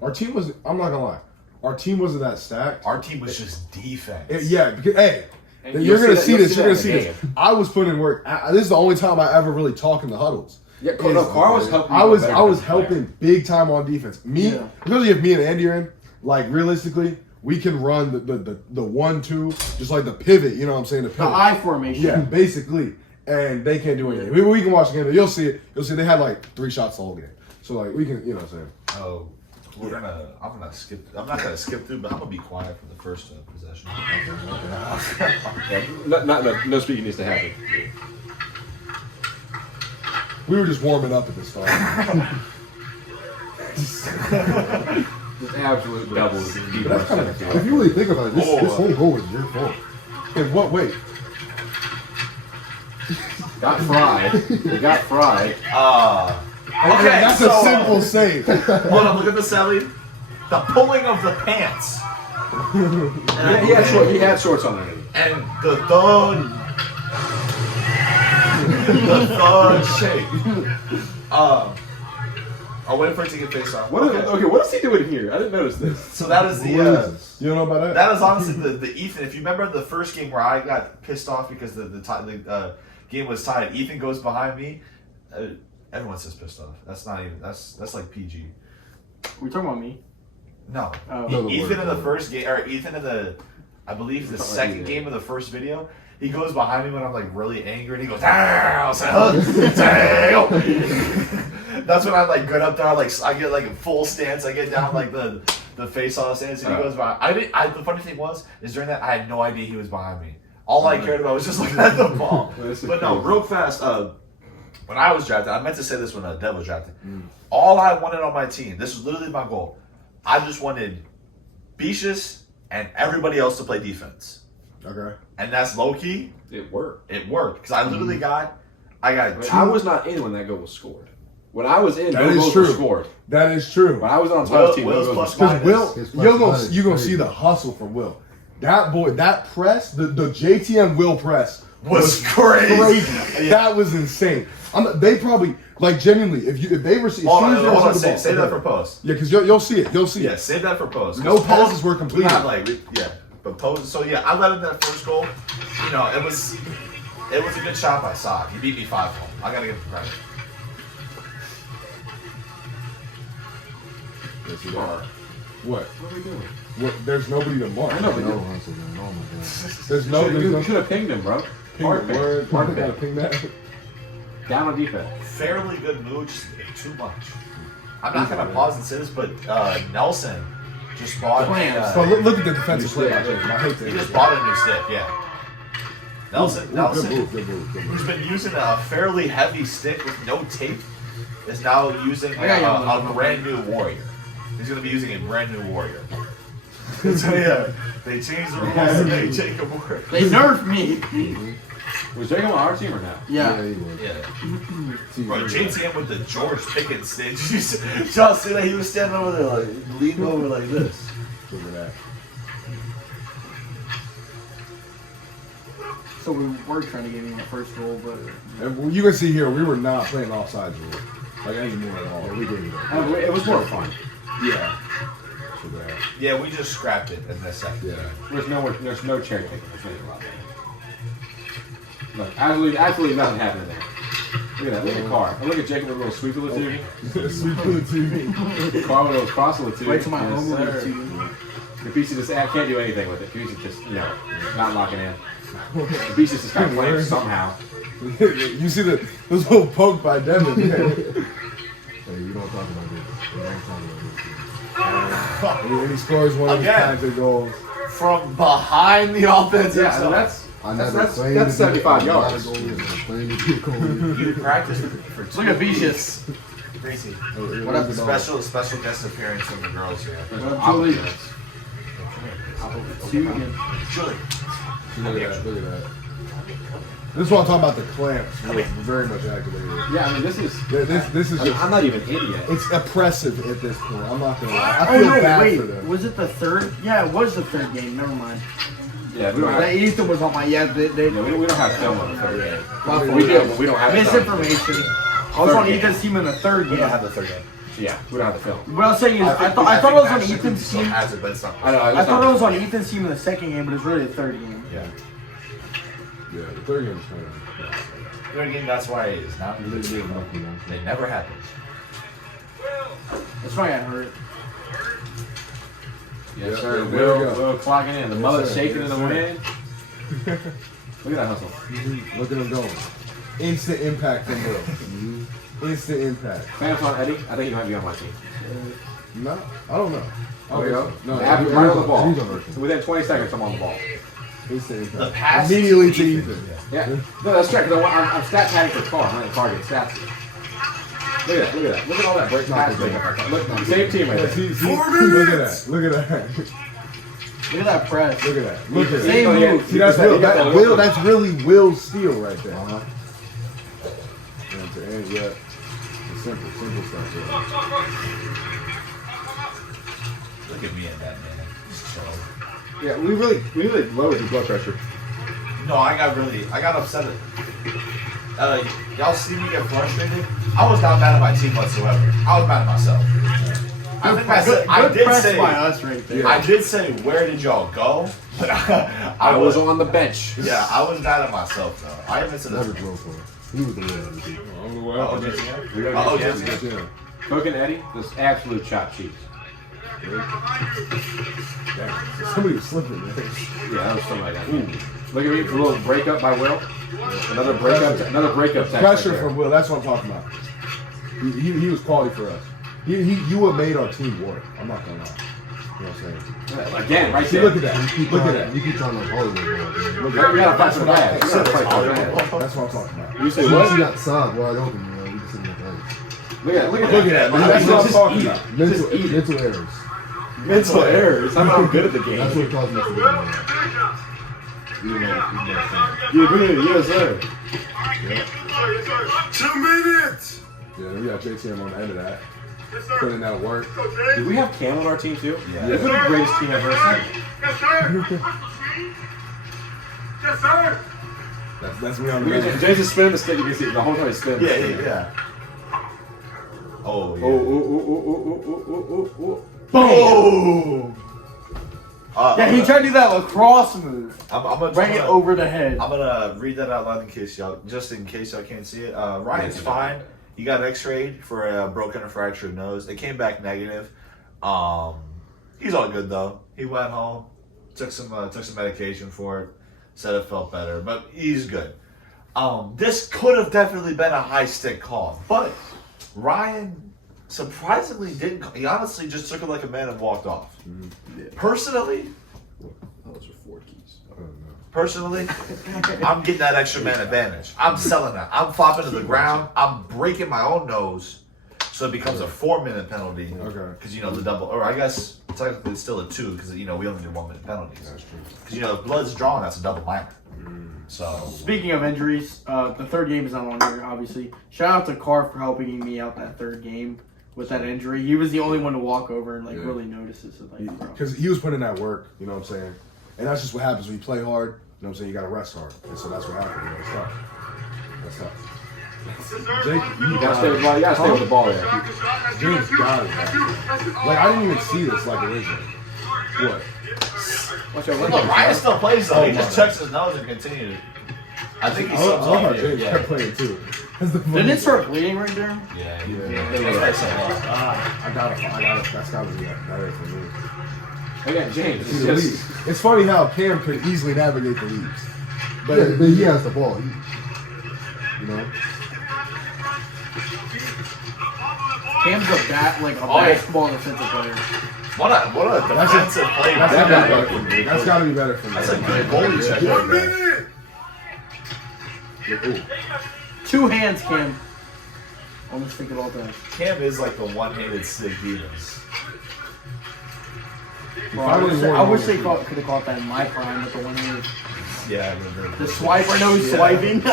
Our team was. I'm not gonna lie. Our team wasn't that stacked. our team was just defense. Yeah, because hey, And you're you'll gonna see see that- this. you'll You're see gonna that see in this. the I was putting in work. This is the only time I ever really talk in the huddles. Yeah, no, Carr was helping. I you was better I was as a player. helping big time on defense. Me, Yeah. especially if me and Andy are in. Like realistically, we can run the 1-2, just like the pivot. You know what I'm saying? The The pivot. I formation. Yeah, basically. And they can't do anything. We can watch the game. You'll see it. You'll see they had like 3 shots the whole game. So like we can, you know what I'm saying? Oh, I'm gonna skip. I'm not gonna skip through, but I'm gonna be quiet for the first possession. Yeah, no speaking needs to happen. We were just warming up at the start. Just absolute doubles. But that's kind of If you really think about it, this Oh. whole goal was your fault. In what way? Got fried. We got fried. Okay, That's so, a simple save. Hold on, look at the Sally. The pulling of the pants. Yeah, he had shorts on underneath. And the thug. The thug shape. I'll wait for it to get face off. Okay, what is he doing here? I didn't notice this. So that is What is the. this? You don't know about that? That is honestly the Ethan. If you remember the first game where I got pissed off because the game was tied, Ethan goes behind me. Everyone says pissed off. That's not even. That's like PG. We talking about me? No. Oh. No, Ethan in the first game, or Ethan in the, I believe the second game of the first video. He goes behind me when I'm like really angry, and he goes, "Damn, son, damn." That's when I like get up there, I get like a full stance. I get down like the face-off stance, and he goes behind. The funny thing is during that I had no idea he was behind me. All I cared about was just looking at the ball. But no, real fast. When I was drafted, I meant to say this when Dev was drafted. All I wanted on my team, this was literally my goal. I just wanted Beaches and everybody else to play defense. Okay. And that's low key. It worked. It worked because I literally got two. I was not in when that goal was scored. When I was in, That those is goals true. were scored. That is true. When I was on Tyler's team, Will's those goals plus were minus. scored. Because His Will, plus you're gonna is see the hustle from Will. That boy, that press, the JTM Will press Was crazy. That was insane. They probably like genuinely. If they were, as soon Hold as on, they hold on. received the ball, Save that for post. Yeah, because you'll see it. You'll see Yeah, it. save that for post. No 'Cause passes post, were completed. Yeah, but post. So yeah, I let him that first goal. You know, it was a good shot by Sock. He beat me 5-1. I gotta give him credit. Yes, you are. What? What are we doing? What? There's nobody to mark. I know, but No, you Hansel, man. Oh my god. There's no. There's you no should have pinged him, bro. ping Hard the ping. word. Hard Gotta ping. ping that. Down on defense. Fairly good mood, just too much. I'm not gonna pause and say this, but Nelson just bought. But look at the defensive play. Yeah. I hate that. He just bought a new stick. Yeah. Nelson, Good move. who's been using a fairly heavy stick with no tape, is now using a brand new Warrior. He's going to be using a brand new Warrior. So yeah, they changed the rules to make Jacob work. They nerfed me. Was Jacob on our team or not? Yeah. he was. Yeah. Bro, JTM with the George Pickens stage. Y'all see that he was standing over there like leaning over like this. Look at that. So we were trying to get him the first goal, but And you can see here, we were not playing offsides rule, like anymore at all. Yeah, we gave it up. It was more fun. Yeah. So bad. Yeah, we just scrapped it in this second. Yeah. There's no cherry picking. There's nothing about that. Look, absolutely nothing happening there. Look at that. Look at Carr. And look at Jacob with a little sweep of the TV. Sweep of the TV. Carr with a little cross of the TV. wait till my Yes, home sir. too. Kabishi just can't do anything with it. Kabishi just, you know, not locking in. Kabishi just got clamped somehow. You see those little poke by Devin, man. Hey, we don't talk about this. We don't talk about this. And he scores one of his Again. kinds of goals. From behind the offensive Yeah, zone. that's 75 yards. You practiced with me for 2 Look at weeks. Vicious. Gracie. What up, Special guest appearance from the girls here. Julie. Two again. Julie. Look at that. Look at that. This is what I'm talking about. The clamps were very much activated. Yeah, I mean, this is just. I'm not even in yet. It's oppressive at this point. I'm not gonna lie. I Oh feel no, bad wait. for them. Was it the third? Yeah, it was the third game. Never mind. Yeah, we don't have, That Ethan was on my we don't have film on the third game. My We do, but we don't have it. misinformation. I was Third on game. Ethan's team in the third game. the third game. Yeah, we don't have the film. What I was saying is, I thought it was on Ethan's team. Has it, but it's not. I know. I thought it was on Ethan's team in the second game, but it's really the third game. Yeah. Yeah, the third game's kind of. Third game, that's why it is. Not They never happened. That's why I got hurt. Yes, Yeah, sir. there we Will go. clocking in. The mother's sir. shaking Yes, in the sir. wind. Look at that hustle. Look at him going. Instant impact from Will. Instant impact. Clamps on Eddie. I think he might be on my team. No, I don't know. There we go. No, Right on the ball. He's on our team. Within 20 seconds, I'm on the ball. Instant impact. The pass Immediately to to Ethan. Ethan. Yeah. No, that's correct. Because I'm stat padding for Carr. I'm not in target stats. Look at that. Look at that. Look at all that break pass breakup. Look, same team right Yeah, there. see, look at that. Look at that. Look at that press. Look at that. Look at that. Same move. See, that's Will. Will. That's really Will's steal right there. Uh-huh. And yeah, it's simple stuff. Yeah. Look at me and that man. Just chill. Yeah, we really lowered his blood pressure. No, I got upset. Y'all see me get frustrated? I was not mad at my team whatsoever. I was mad at myself. I think I said, I Good did press say, by us right there. I did say, where did y'all go? But I was on the bench. Yeah, I was mad at myself though. I even said Never this. drove for him. He was the winner of the team. On the way. Oh, JCM? We got Oh, to JCM. Yeah. Cook and Eddie, this absolute chopped cheese. Yeah. Somebody was slipping, man. Yeah, that was something like that. Look at me, a little breakup by Will. Another breakup text Pressure right there. from Will. That's what I'm talking about. He was quality for us. You would have made our team work. I'm not gonna lie. You know what I'm saying? Yeah, again, right See, there. look at that. Look at that. You keep trying to Hollywood ball, man. Look You gotta fight for the bad. You gotta fight for the bad. That's what I'm talking about. You say As soon as what? he got side wide open, man, we just sitting there playing. Look at Look at that. Man. That's what I'm talking about. Mental errors. Mental errors. I'm not good at the That's game. what caused us to get on. Even though You agree? Yes, sir. 2 minutes. Yeah, we got JTM on the end of that. Putting that work. Do we have Cam on our team too? Yeah. This is the greatest team I've ever seen. Yes, sir. Yes, sir. That's me on the Look at bench. James is spinning the stick. You can see the whole time he's spinning. the stick. Yeah. Oh, yeah. Oh. Boom! Yeah, he tried to do that lacrosse move. I'm gonna Bring it over the head. I'm gonna read that out loud in case y'all can't see it. Ryan's fine. He got X-rayed for a broken or fractured nose. It came back negative. He's all good though. He went home, took some medication for it, said it felt better, but he's good. This could have definitely been a high stick call, but Ryan surprisingly didn't. He honestly just took it like a man and walked off. Personally, Those are 4 keys. Personally, I'm getting that extra man advantage. I'm selling that. I'm flopping to the ground. I'm breaking my own nose, so it becomes a 4-minute penalty. Okay. Because the double, or I guess technically it's still a 2 because we only do 1-minute penalties. That's true. Because if blood's drawn, that's a double minor. So Speaking of injuries, the third game is not on here, obviously. Shout out to Carr for helping me out that third game with that injury. He was the only one to walk over and really notice it. So bro. Because he was putting in that work, you know what I'm saying? And that's just what happens when you play hard, you know what I'm saying? You got to rest hard. And so that's what happened. It's tough. That's tough. Jake, You gotta stay with the ball there. James got it, man. Like, I didn't even see this like originally. What? Watch out, look, Ryan still plays though. He just checks his nose and continues. I think he's I love how yeah. James kept playing too. That's the Didn't it start bleeding right there? Yeah. I got it. That's gotta be that. That is for me. Again, James. See It's the just, leaves. It's funny how Cam could easily navigate the leaves. But he has the ball. You know? Cam's a basketball defensive player. What a defensive play. That's got to be better for me. That's a good goalie check right there. Ooh. 2 hands, Cam. Almost think it all time. Cam is like the one-handed stick demons. Bro, I wish they could have caught that in my prime with the 1 hand. Yeah, The swiper, no swiping. Look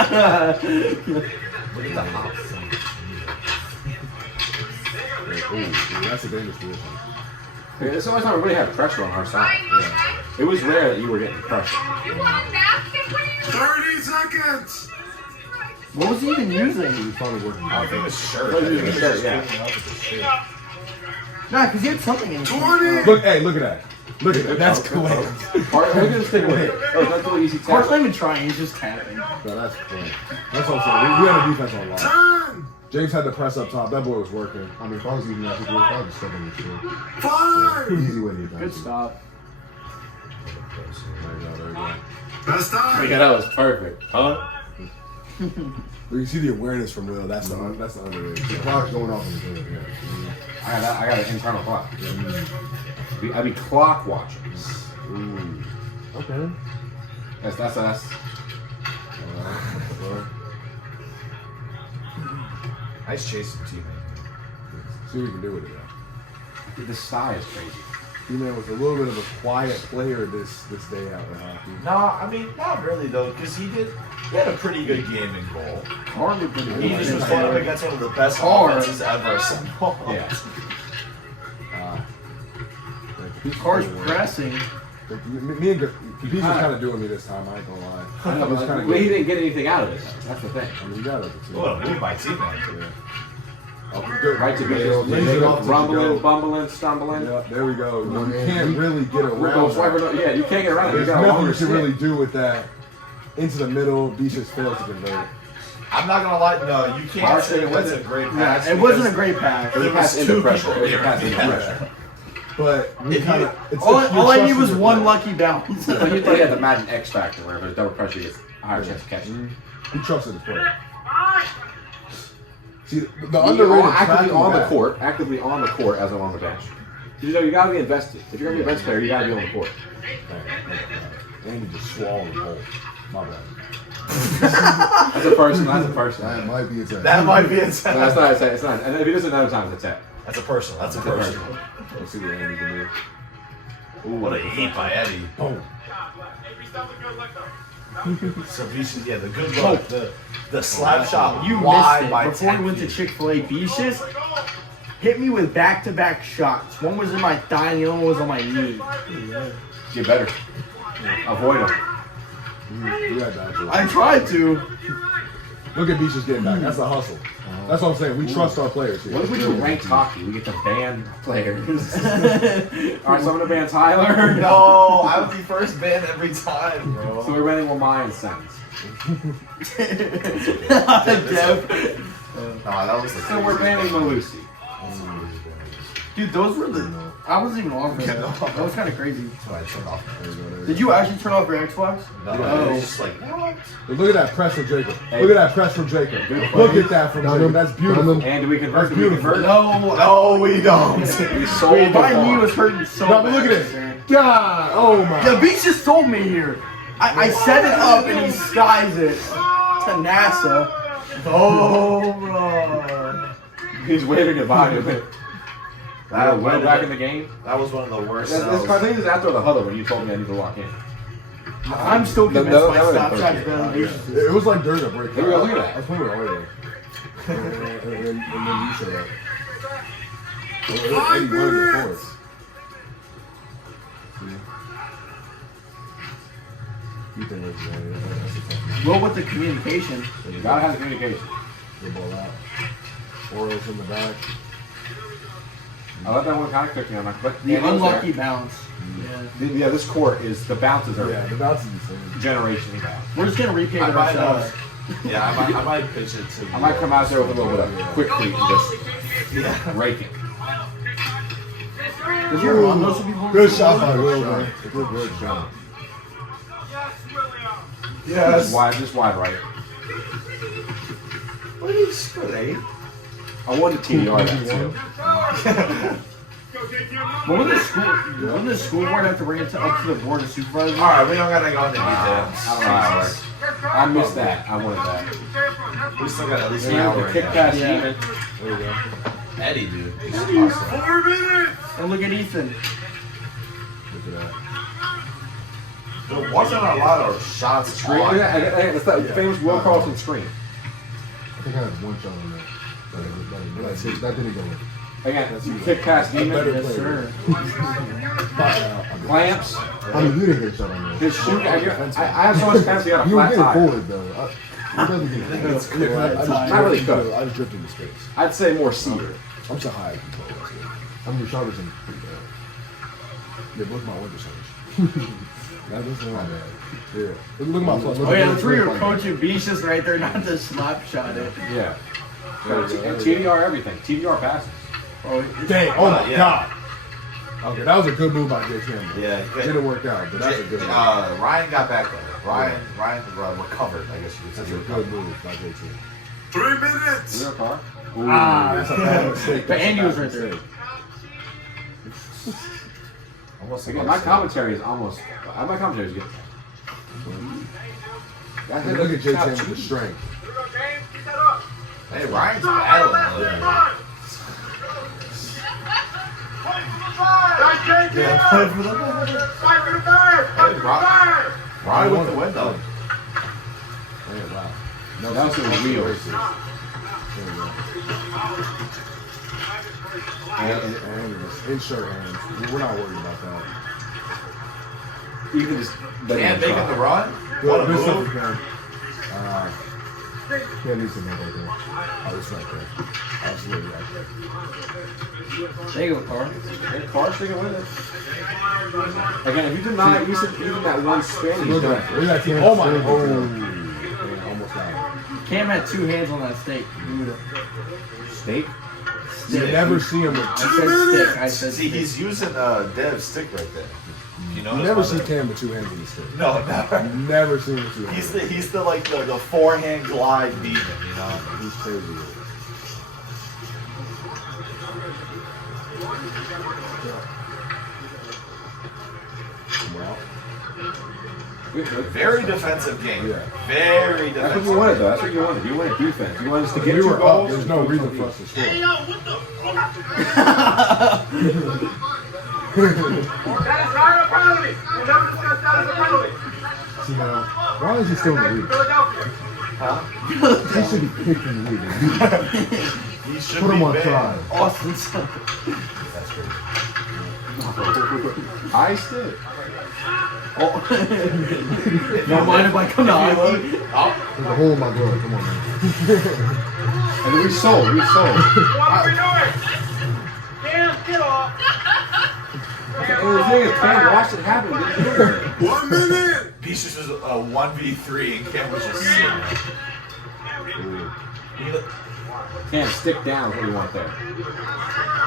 at the hops. Ooh, that's a dangerous position. it's the only time we really had pressure on our side. Yeah. It was rare that you were getting pressure. 30 seconds. What was he even using? He's probably working. I think it was shirt. What is it, shirt, yeah. Nah, because he had something in his 20. Look at that. Look at that. That's cool. Look at this thing with it. Oh, that's a little easy Carson tap. not even trying, he's just tapping. No, that's cool. That's what I'm saying. We had a defense on line. 10. James had the press up top. That boy was working. I mean, if I was using that, I would probably just step in the field. 5. Easy way to get Good that. stop. There you go. Best time. Yeah, that was perfect. Huh? We can see the awareness from Will. That's the underrated. The clock's going off in the field. I got an internal clock. I be clock watching. Ooh. Okay. That's Nice chasing teammate. See what we can do with it. the style is crazy. He-Man was a little bit of a quiet player this day out in hockey. No, I mean, not really though, because he had a pretty good game in goal. Hardly pretty He just was going up against one of the best Hard. offenses ever. So. Yeah. Car's pressing. Me and Beach was kind of doing me this time. I ain't gonna lie. I know, It was but kinda he good. didn't get anything out of it. That's the thing. I mean, you got it. What a move by teammate. Yeah. Oh, good. Right to Good. go. Laser it off to Rumbling, go. bumbling, stumbling. Yeah, there we go. One You hand. can't really get We're around going swiper. that. Yeah, you can't get around it. You There's got a nothing longer you can stick. really do with that. Into the middle, Beach just failed to convert. I'm not gonna lie, no, you can't say it was a great pass. Yeah, it wasn't a great pass. There Pass was into two pressure. people It was a pass into there. pressure. But we If kind you- of. All I need was one lucky bounce. So you thought you had the Madden X factor where there's double pressure, you get a higher chance of catching. He trusted his player. See, the You're underrated actively tracking on the back- court, actively on the court as I'm on the bench. You know, you gotta be invested. If you're gonna be a bench player, you gotta be on the court. And he just swallowed the hole. My bad. That's a person. That's a person. That might be a tech. That might be No, that's not. It's not. And if he does it another time, it's a tech. That's a personal. That's a That's a personal. Let's see what Andy can do. What a heat by Eddie. Boom. So Vicious, yeah, the good look, the slap shot You wide missed by it. Before 10 we went to feet. Chick-fil-A, Beaches hit me with back-to-back shots. One was in my thigh, and the other one was on my knee. Get better. Avoid him. You had that, too. I tried to. Look at Beaches getting back. That's a hustle. That's what I'm saying. We trust our players here. What if we do ranked hockey? We get to ban players. All right, so I'm gonna ban Tyler. No, I would be first banned every time, bro. So we're banning Wamayan sends. Dev. Nah, that was the So we're banning Malusi. Dude, those were the. I wasn't even on for that. That was kind of crazy. That's why I turned off. Did you actually turn off your Xbox? No, Oh. it was just like, what? But look at that press from Jacob. Hey. Look at that press from Jacob. Look at that from Jacob. That's beautiful. And do we convert? That's Do we beautiful. convert? No, we don't. We Wait, sold my the knee bar. was hurting so No, bad. but look at this. God, oh my. The beach just sold me here. I set it up and he skies it to NASA. Oh, bro. He's waving goodbye to it. That Well, back in the game. That was one of the worst This sells. I think this is after the huddle when you told me I need to walk in. I'm still No, convinced no, my that was stop the sign's first better than year. Beach's. It was like during a break. Here we go, look at that. I was playing with Oye. And then you showed up. Eddie won the fourth. You think that's a tough Well, with the communication. You gotta have communication. Good ball out. Orioles in the back. I let that one kind of cook me on my but The Andy was unlucky there. bounce. Yeah. Yeah, this court is the bounces are Yeah, the bounce is the same. generationally bad. We're just gonna repaint I it might, ourselves. yeah, I might pitch it to. I might come out there with a little bit of quick feet and just Yeah. raking. Does your run those people? Good shot by Will, man. Good shot. Yes. Just wide right. What did he score, 8? I wanted TDR that too. When did the school board have to bring it up to the board of supervisors? All right, we don't gotta go into details. I don't know how it works. I missed that. I wanted that. We still got at least an Yeah, hour. the in kick there. pass Yeah. even. There you go. Eddie, dude. He's awesome. 4 minutes. And look at Ethan. Look at that. There wasn't a lot of shots. Screen. on. It's that famous Will Carlson screen. I think I had one shot on that. That didn't go in. Again, kick pass demon. Better Yes, player. sir. Clamps. I mean, you didn't get a shot on that. His shoot. I have so much clamps. He got a You were flat getting tire. forward though. You doesn't get forward. It's cool. Not really good. I just drifted into space. I'd say more cedar. I'm so high. I can tell that's good. I mean, your shot was in pretty bad. Yeah, look at my win percentage. That doesn't not bad. Yeah. Look at my plus. Oh yeah, the 3 were coaching Beach just right there, not to slap shot it. Yeah. And TDR everything. TDR passes. Oh, Dang, oh my Yeah. god. Okay, that was a good move by Jay Campbell. Yeah, good. Didn't work out, but that's a good move. Ryan got back there. Ryan recovered, I guess you could say. That's a good move by Jay Campbell. 3 minutes. Real car. That's a bad mistake. But Andy was right there. Almost Again, my commentary is almost. My commentary is good. And look at Jay Campbell with strength. Here we go, James. Keep that up. Hey, Ryan's battling. Fight for the Play for the third. Fight for the third. Fight for the third. Ryan with the window. Man, wow. Nelson wheels. And insert hands. We're not worried about that. You can just. Can't make it the run. Good, What a good stuff move. you can. Yeah, needs to make right there. Oh, it's right there. Absolutely right there. There you go, Carl. And Carson can win it. Again, if you deny even that one spin, he's Look done. at that. Look at that team. Oh my. Oh. Yeah, almost got it. Cam had 2 hands on that steak. Steak? You never see him with. I said stick. I said See, stick. he's using Dev's stick right there. You know, You never see Cam with 2 hands on the stick. No, never. Never seen him with 2 hands. He's the like the forehand glide demon. You know. He's crazy. Well, Very defensive game. Yeah. Very That's what defensive. you wanted, though. That's what you wanted. You wanted defense. You wanted us to get we 2 were up. goals. There's no reason for us to score. That is not a penalty. We'll never discuss that as a penalty. See now, why is he still in the league? Philadelphia. He should be picked in the league. He should Put be him on banned. trial. Austin. That's crazy. I stick. Oh. Don't mind if I come out. There's a hole in my glove. Come on, man. And we sold. What are we doing? Cam, get off. And the thing is, Cam watched it happen. Didn't do anything. 1 minute. Peaches was a 1v3 and Cam was just sitting there. Cam, stick down is what you want there.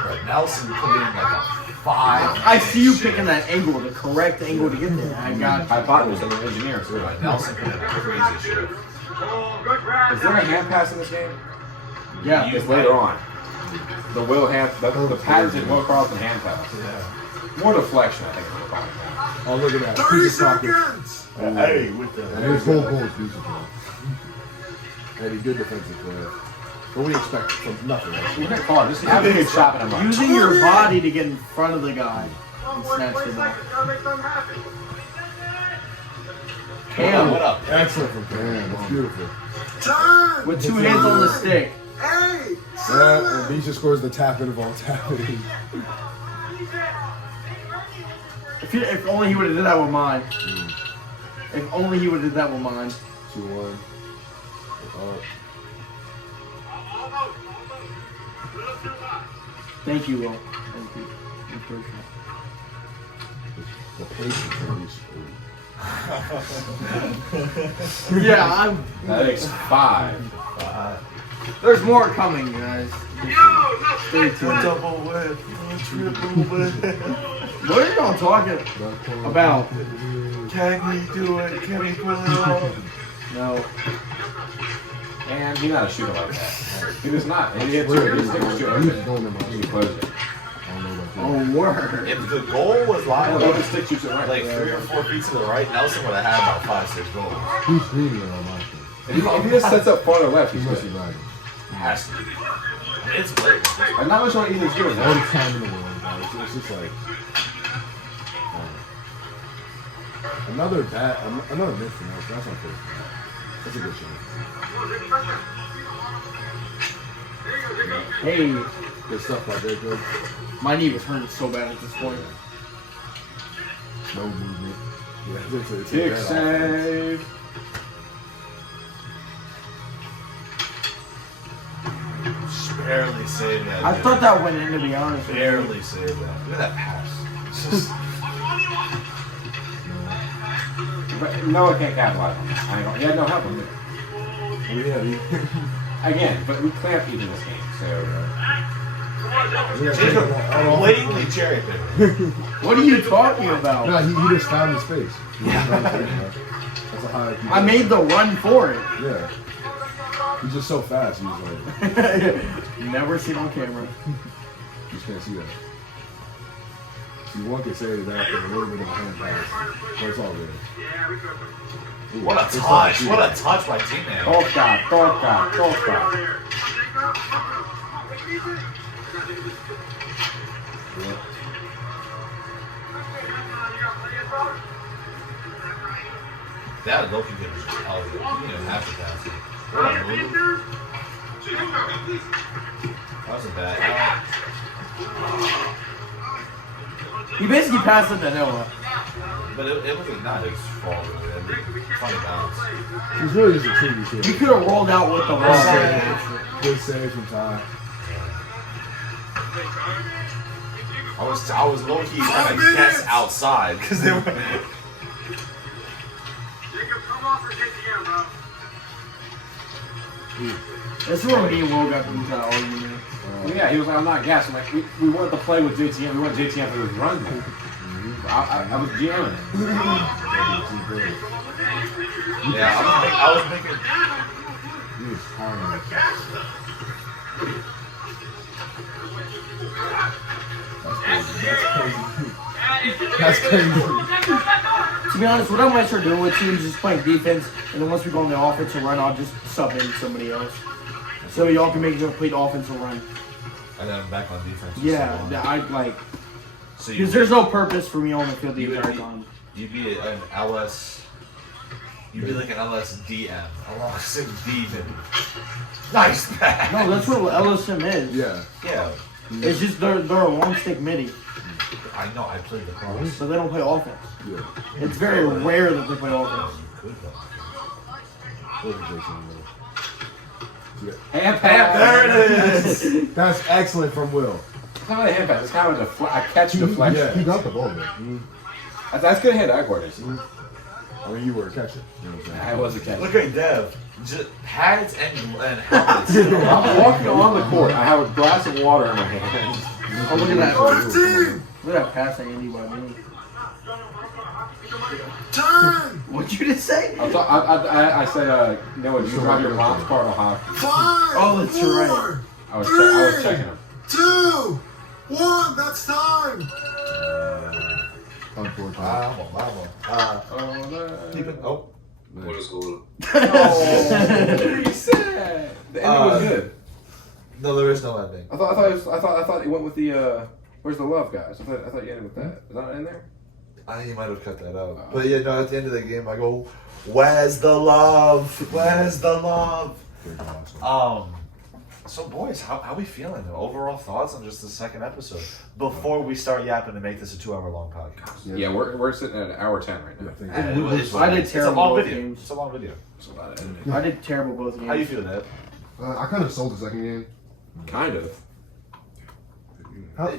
But Nelson put in like a 5. I see you picking that angle, the correct angle to get there. I got I thought it was an engineer, too. But Nelson put in a crazy shit. Oh, good grab. Is there a hand pass in this game? yeah. It's later on. The the patented Will Carlson hand pass. Yeah. More deflection, I think. Is what we're calling it. Oh, look at that. 30 Piece of pocket. seconds. Hey, with the. And his whole goal is beautiful. And he good defensive player. What we expect from nothing else. You can call it. Just have a good shot and a run. Using your body to get in front of the guy and snatch 20 the ball. seconds. Gotta make something happen. Cam, What up? Excellent from Cam. That's beautiful. Time. with 2 hands on the stick. 8. Yeah, and he just scores the tap in of all tapping. If only he would have did that with mine. If only he would have did that with mine. 2-1. Thank you, Will. Thank you. I appreciate The patience of these. it. Yeah, I'm. That makes 5. There's more coming, guys. Stay tuned. Double whip, triple whip. What are y'all talking about? Can he do it? Can he pull it off? No. And he's not a shooter like that. He does not. And he hit Where two. is He's a it? shooter. He's going in my He closed it. I don't know about that. Oh, word. If the goal was Oh, lying the stick shoots it right. like 3 or 4 feet to the right, Nelson would have had about 5, 6 goals. Who's screening it on my thing? If he just sets up farther left, He he's must be good. lagging. Has to be. It's late. I'm not sure what Ethan's doing. All the time in the world, guys. It's just like another mid for Nelson. That's not fair. That's a good shot. Hey, Good stuff by there, Joe. my knee was hurting so bad at this point. No movement. Yeah, it's a Kick bad offense. save. Just barely saved that. I dude. thought that went in, to be honest with you. Barely saved that. Look at that pass. It's just, But Noah can't capitalize on that. He had no help with it. Again, but we clamped Ethan this game, so. Jacob blatantly cherry picked. What are you talking about? No, he just found the space. He just found the space, man. That's a high. I made the run for it. Yeah. He's just so fast. He's like, Never seen on camera. you just can't see that. See, one could say that after a little bit of a hand pass, but it's all good. Ooh, What a good touch. stuff, What a touch by teammate. Toca. That Loki could have just held it. He didn't even have to pass it. What a move. That wasn't bad. He basically passed it to Noah. But it was not his fault, really. I mean, funny bounce. He's really just a true He shooter. could have rolled out with the Good ball. save. Good save from Ty. I was low key trying to guess outside because they were. This is where me and Will got into that argument. Well, yeah, he was like, I'm not gassed. I'm like, we wanted to play with JTM. We want JTM for his run there. I was GMing it. Yeah, I was making. He was pounding it. That's crazy. To be honest, what I might start doing with teams is playing defense, and then once we go on the offensive run, I'll just sub in somebody else. So y'all can make a complete offensive run. And then I'm back on defense. Yeah, I'd like, So because there's no purpose for me on the field the entire time. You'd be an LS. You'd be like an LSDM. A long stick D maybe. Nice pass. No, that's what LSM is. Yeah. Yeah. It's just they're a long stick midi, I know. I played the cross. so they don't play offense. Yeah. It's very rare that they play offense. You could though. Look at Jason, though. Hand pass. There it is. That's excellent from Will. It's not really a hand pass. It's kind of a catch deflection. Yeah. He got the ball though. That's good hand eye coordination. I mean, you were a catcher. You know what I'm saying? I was a catch. Look at Dev. Just pads and helmets. I'm walking on the court. I have a glass of water in my hand. Oh, look at that. Look at that pass that Andy by me. What'd you just say? I said, Noah, did you drive your mom's car to hockey? Oh, that's right. I was checking him. 2, 1, that's time. Unfortunately. Oh. What is going on? What you said? The ending was good. No, there is no ending. I thought it went with the where's the love guys? I thought you ended with that. Is that in there? I think he might have cut that out. But yeah, no, at the end of the game, I go, where's the love? Where's the love? So boys, how we feeling? Overall thoughts on just the second episode before we start yapping to make this a 2-hour long podcast. Yeah, we're sitting at 1:10 right now. I did It's a terrible long both video. games. It's a long video. It's a lot of editing. I did terrible both games. How you feel, Dad? I kind of sold the second game. Kind of.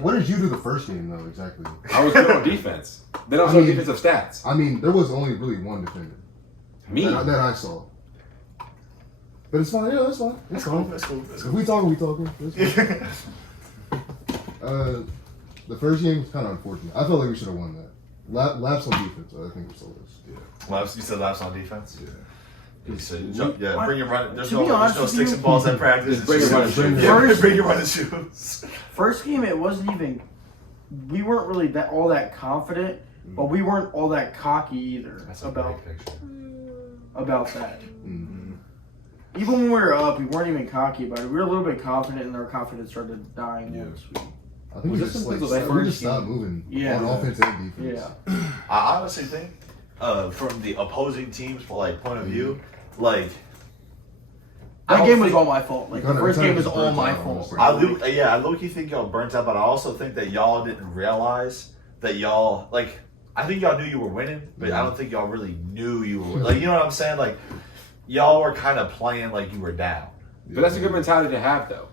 What did you do the first game though exactly? I was good on defense. Then I was on defensive stats. I mean, there was only really one defender Me. that I saw. But it's fine. Yeah, it's fine. It's fine. That's cool. If we talking, we talking. It's fine. The first game was kind of unfortunate. I felt like we should have won that. Laps on defense, I think we sold us. Yeah. You said laps on defense? Yeah. You said, bring your running. There's To be no honest with sticks you- and balls at practice. Just bring your running shoes. Yeah, bring your running shoes. First game, it wasn't even. We weren't really all that confident, but we weren't all that cocky either That's a about great picture. that. Mm-hmm. Even when we were up, we weren't even cocky about it. We were a little bit confident, and our confidence started dying. Yeah. Once we, I think Was we this just some like people that we just first stopped game? moving Yeah. on offense and defense. yeah. I honestly think, from the opposing team's point of view, like That don't game was think- all my fault. Like the Kinda- first kinda game was just all burnt my out fault. almost. bro. I low-key think y'all burnt out, but I also think that y'all didn't realize that y'all like. I think y'all knew you were winning, but I don't think y'all really knew you were like. You know what I'm saying? Like, y'all were kind of playing like you were down. But that's a good mentality to have, though.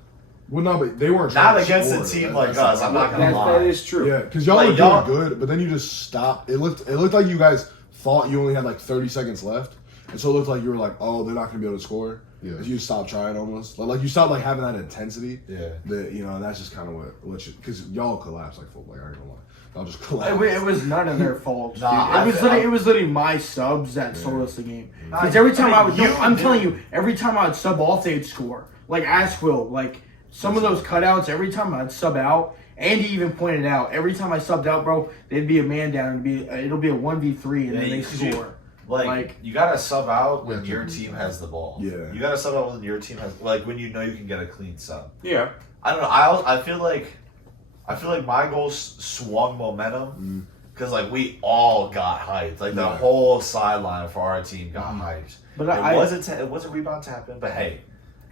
Well, no, but they weren't Not trying to against score, a team though. like us. I'm not gonna lie. That is true. Yeah, because y'all Like, were y'all- doing good, but then you just stopped. It looked like you guys thought you only had like 30 seconds left, and so it looked like you were like, oh, they're not gonna be able to score. Yeah. You stopped trying almost. Like you stopped like having that intensity. Yeah. That that's just kind of what you because y'all collapsed like full. Like I ain't gonna lie, y'all just collapsed. It was none of their fault. Nah, dude. I It was literally my subs that sold us the game. Nah, Because every time I mean, I'm telling you, every time I'd sub off, they'd score. Like Asheville, like some of those cutouts. Every time I'd sub out, Andy even pointed out. Every time I subbed out, bro, they'd be a man down. It'll be a 1v3, and then they 'cause you- score. Like you gotta sub out when Yeah, your definitely. team has the ball. Yeah. You gotta sub out when your team has when you know you can get a clean sub. Yeah. I don't know. I feel like my goals swung momentum because like we all got hyped. Like the Yeah. whole sideline for our team got hyped. But it was a rebound tapping, but hey,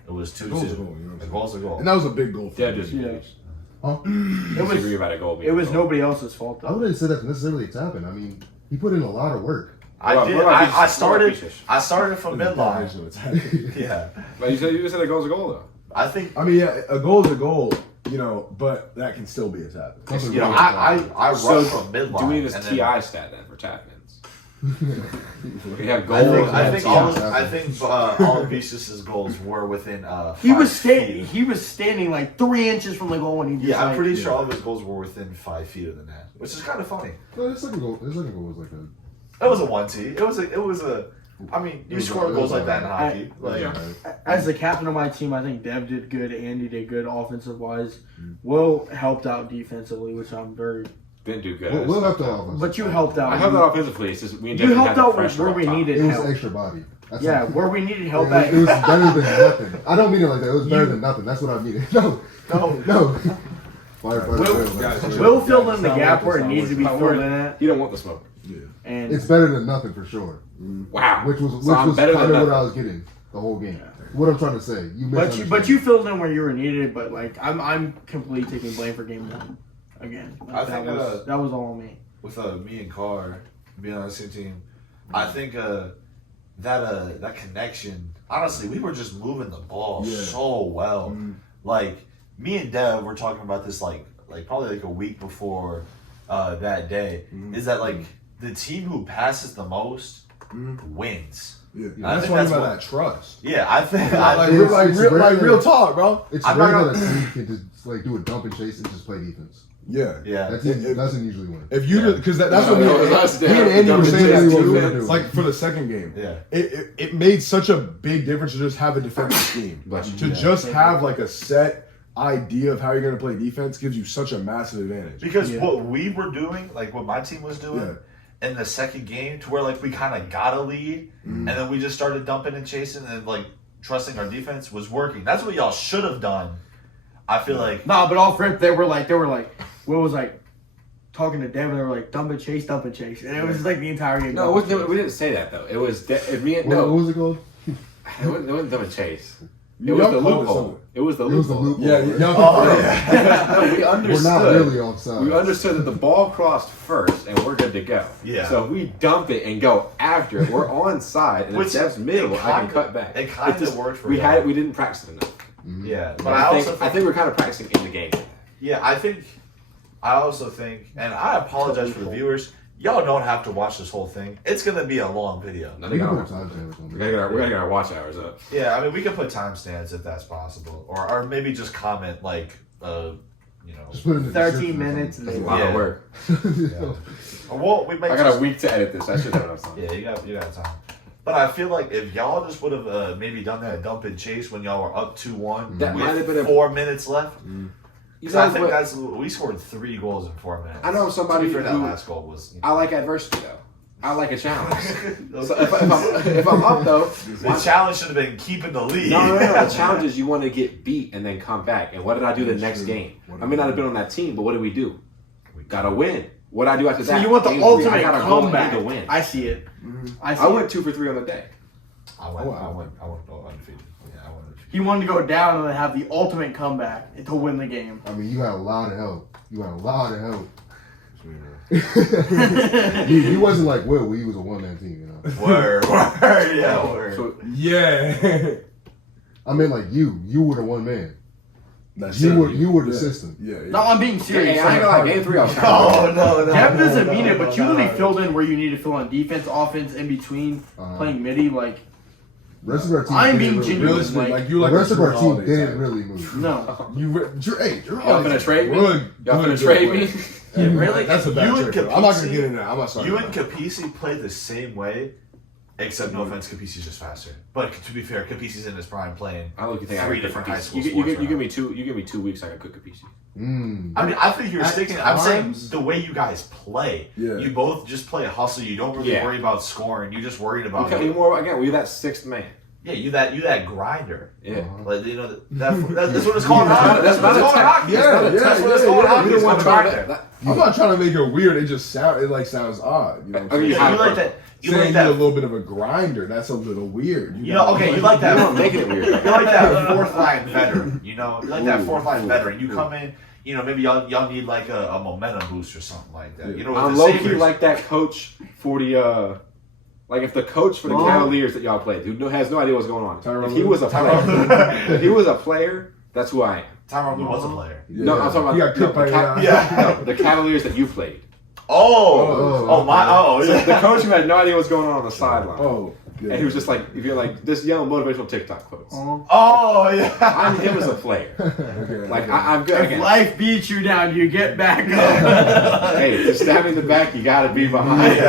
it was 2-2. Goal's a goal, you know what I'm The saying? goal's a goal. And that was a big goal. For Yeah, them. just Huh? It was disagree about a goal. being it was a goal. nobody else's fault I though. wouldn't say that's necessarily it's happened. I mean, he put in a lot of work. I What did. about I Beaches? started. What about Beaches? I started from midline. So it's happening. Yeah, But you said a goal's a goal, though. I think. I mean, yeah, a goal is a goal, but that can still be a tap. Something You know, wrong I with run So, from midline. do we need this and TI then- stat then for tap-ins? We have I goals. think and all of Beaches' goals were within. He was 5 standing. feet. He was standing like 3 inches from the goal when he just. Yeah, I'm like, pretty sure all of his goals were within 5 feet of the net, which is kind of funny. No, his second goal was like a. It was a 1-2. It was a. I mean, you It was score a- goals it was like that in a- hockey. Like, Yeah. As the captain of my team, I think Dev did good. Andy did good offensive wise. Will helped out defensively, which I'm very. didn't do good. We'll have to offense. But you helped out. I helped out offensively. It's just we You definitely helped had the out pressure where up we top. needed It was help. extra body. That's Yeah, all. where we needed help It at. was better than nothing. I don't mean it like that. It was better than nothing. That's what I mean. No. Firefighter. Will filled in the Not gap working, where it not needs to be working. filled in at, You don't want the smoke. and It's better than nothing for sure. Wow. Which was So I'm better kind than of what nothing. I was getting the whole game. What I'm trying to say. but you filled in where you were needed. But like I'm completely taking blame for game one again. Like, I think, that was all on me. with me and Carr being on the same team, I think that connection. Honestly, we were just moving the ball so well. Like me and Dev were talking about this like probably like a week before that day. Is that like the team who passes the most wins? Yeah. I That's think why that's about what- that trust. Yeah, I think. Real talk, bro. It's I'm rare not that a gonna- team can just like do a dump and chase and just play defense. Yeah. Yeah. That team doesn't usually win. If you because that's No, what no, it was us. me and Andy were Dump saying and that chase we were defense. like for the second game. Yeah. It made such a big difference to just have a defensive scheme. Bless you. To just have like a set idea of how you're going to play defense gives you such a massive advantage. Because what we were doing, like what my team was doing Yeah. in the second game, to where like we kind of got a lead, and then we just started dumping and chasing and like trusting our defense was working. That's what y'all should have done. I feel like. No, but off rip, they were like, Will was like talking to Devin. They were like, dump and chase, and it was just like the entire game. No, it wasn't, we didn't say that though. It was me and What was it called? It wasn't Dumb and Chase. It Y'all was the called it loophole. something. It was the It was the loophole. loophole. Yeah, Oh, No, we understood. We're not really offside. We understood that the ball crossed first, and we're good to go. Yeah. So if we dump it and go after it, we're onside, and Which if that's middle, it I can kinda- cut back. it kinda just- worked for we y'all. we didn't practice it enough. Yeah, but But I also I think we're kind of practicing in the game. yeah, I also think, and I apologize for the viewers. y'all don't have to watch this whole thing. It's gonna be a long video. No, We they can got put timestamps on we there. gotta get our watch hours up. Yeah, I mean, we can put timestamps if that's possible, or maybe just comment like, you know, Just put it in the 13 description or minutes. something. That's a lot Yeah. of work. or well, we might. I got just, a week to edit this. I should have enough time. Yeah, you got time. But I feel like if y'all just would have maybe done that dump and chase when y'all were up 2-1 That might have been a- 4 minutes left. You Because I know think what? we scored 3 goals in 4 minutes. I know somebody To be fair, that who- last goal was. I like adversity though. I like a challenge. So if I'm up though, The challenge should have been keeping the lead. no. The challenge is you want to get beat and then come back. And what did I do the next game? I may not have been on that team, but what did we do? We gotta win. What did I do after So that? you want the Game 3, ultimate I gotta go and comeback. need to win. I see it. I see I it. went 2 for 3 on the day. I went undefeated. Yeah, I went undefeated. He wanted to go down and then have the ultimate comeback to win the game. I mean, you had a lot of help. You had a lot of help. he wasn't like Will, where he was a one-man team, you know. Word, yeah, word. So Yeah. I mean, like you were the one man. That's You it. were the Yeah. system. Yeah. No, I'm being serious. hey, I ain't gonna lie, game 3 I was kind of No. Dev doesn't mean it, but you really filled in where you need to fill in defense, offense, in between playing midi. Like, Rest of our team. I'm didn't being really genuine. move. Realistically, Like, like you The like rest of our team Holiday didn't type. really move. no. Hey, Y'all finna trade me? Good. Y'all good finna trade player. me? Yeah, really? That's a bad You trade. and though. I'm not gonna Capisi- get in there. I'm not sorry. You and Capisi played the same way, except no offense, Capisi's just faster. But to be fair, Capisi's in his prime playing. I look. You think I 3 could different cook high a piece. school You sports give right me 2. You give me 2 weeks. I can cook a piece. Mm. I mean, I think you're At sticking. I'm saying times- the way you guys play. Yeah. You both just play a hustle. You don't really Yeah. worry about scoring. You're just worried about. Okay, more again. We're that 6th man. Yeah, you that grinder. Yeah. Like you know that's what it's called. in That's hockey. not a called in tech- hockey. yeah, That's yeah, what it's yeah, called in yeah. hockey. We It's don't want called to grinder. I'm not trying to make it weird. It just sounds odd. You know what I'm Okay, saying? Yeah, you like that. You Saying like you're a that. little bit of a grinder. That's a little weird. You know, okay, you like that. You're making it weird. You like that 4th line veteran. You know, you like that 4th line veteran. You come in. You know, maybe y'all need like a momentum boost or something like that. You know, with I'm the low key Sabres- like that coach for the like if the coach for the Cavaliers that y'all played, who has no idea what's going on. Tyronn If he was a player, if he was a player, that's who I am. Tyronn Lue was a player. Yeah. No, I'm talking about He got cooked by Yeah. the Cavaliers that you played. The coach who had no idea what's going on the sideline. Oh. Yeah. And he was just like, if you're like this young motivational TikTok quotes. Oh yeah. I'm him as a player. Okay, Like okay. I'm good. If Again, life beats you down, you get back up. hey, to stab in the back, you gotta be behind.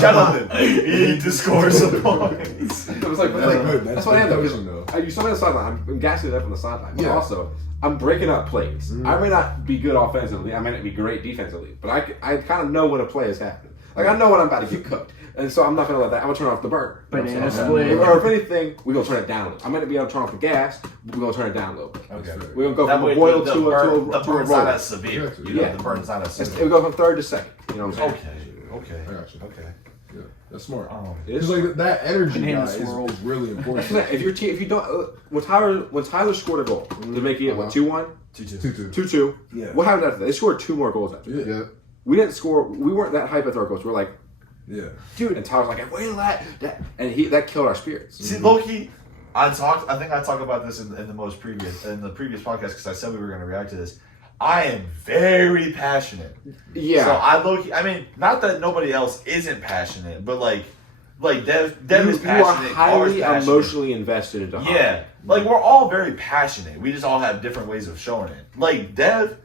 Gentlemen, you need to score some points. It was like, That's good. that's what I am though. Vision, though. You saw me on the sideline. I'm gassing it up on the sideline. But Yeah. also, I'm breaking up plays. I may not be good offensively. I may not be great defensively. But I kind of know when a play is happening. Like, I know when I'm about to get cooked. And so I'm not going to let that. I'm going to turn off the burner. You know what I'm Banana saying? split. Or if anything, we're going to turn it down a little. I'm going to be able to turn off the gas, but we're going to turn it down a little bit. Okay. We're going to go That from way a boil the to burn- a the burn's roll. not as severe. You know, Yeah. the burn's not as We severe. go from 3rd to 2nd. You know what I'm saying? Okay. I got you. Okay. Yeah, that's smart. It is Because like that energy Banana guy swirl. is really important. if you don't when Tyler scored a goal to make it what 2-1, 2-2. 2-2. Yeah. What happened after that? They scored 2 more goals after that. Yeah. Yeah. We didn't score. We weren't that hype at our goals. We're like, Yeah. dude, and Tyler's like, wait till that, and that killed our spirits. See, Loki, I think I talked about this in the previous podcast because I said we were going to react to this. I am very passionate. Yeah. So I mean, not that nobody else isn't passionate, but like Dev you, is you are passionate. highly Car's passionate. emotionally invested into hockey. Yeah, like we're all very passionate. We just all have different ways of showing it. Like Dev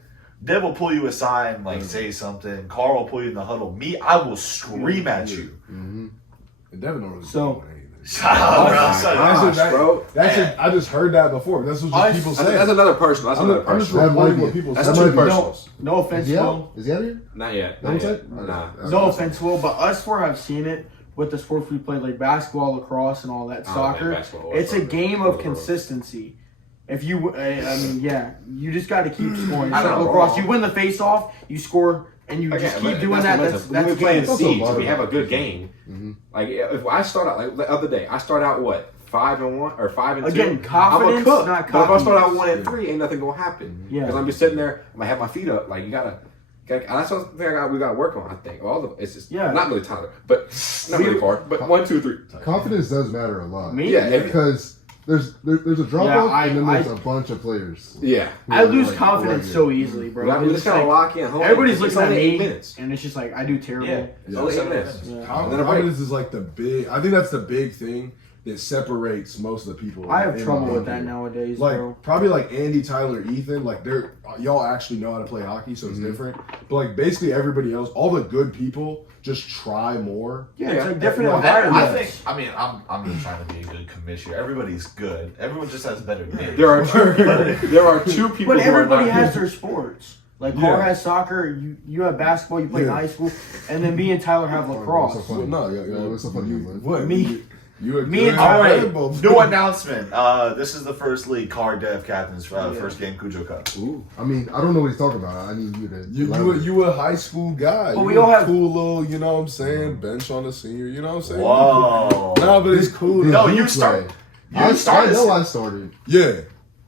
will pull you aside and like say something. Carl will pull you in the huddle. Me, I will scream at you. And Devin don't really So- do anything. Shut up, bro. gosh, Shut up. That's bro. That's it. I just heard that before. That's what just people say. That's another personal. That's another I'm just personal. reporting That might what be- people That's say. that two might be- personals. No offense, Is he Will. out? Is he out of here? Not yet. That was Not it? yet. Nah. No offense, Will, but us four have seen it with the sports we play, like basketball, lacrosse, and all that. I don't Soccer. play basketball or It's a soccer. game of consistency. If you, you just got to keep scoring. It's I like know. lacrosse. You win the face-off, you score, and you just keep doing that. That's when we the play in game. also seeds. bottom We have a line. good game. Like if I start out like the other day, I start out what 5-1 or 5-2. Again, confidence, I'm a cook. not But if I start out cockiness. 1-3, ain't nothing gonna happen. Yeah. Because I'm just sitting there. I'm gonna have my feet up. Like you gotta. And that's something we gotta work on. I think it's just not really Tyler, but not really hard. But 1, 2, 3. Confidence does matter a lot. Me? Yeah. Because there's a drop Yeah, off, and then there's a bunch of players. Yeah. I lose Like, confidence like, so easily, bro. We It's just kind of like, lock in. Hold everybody's on. It's looking at only 8 me, minutes. and it's just like I do terrible. Yeah. It's only 8 minutes. Yeah. And then a break. Confidence is like the big. I think that's the big thing that separates most of the people. I have in trouble my with that opinion. nowadays, Like bro. probably like Andy, Tyler, Ethan. Like they're y'all actually know how to play hockey, so it's different. But like basically everybody else, all the good people just try more. Yeah, it's like different Well, environments. I think. I mean, I'm just trying to be a good commissioner. Everybody's good. Everyone just has better days. There are two people. There are two people. But who are everybody not has good. their sports. Like Carl Yeah. has soccer, you have basketball, you play in Yeah. high school, and then me and Tyler have lacrosse. So funny. No, What's so funny, man? What Me- You a me and good All Tyler- right, both. new announcement. This is the first league car dev captain's first game Cujo Cup. Ooh. I mean, I don't know what he's talking about. I need you to. You a high school guy. But you we all a have- cool little, you know what I'm saying, bench on the senior, you know what I'm saying? Whoa. No, but it's cool. Did No, you you start- play? you I started- know I started. Yeah.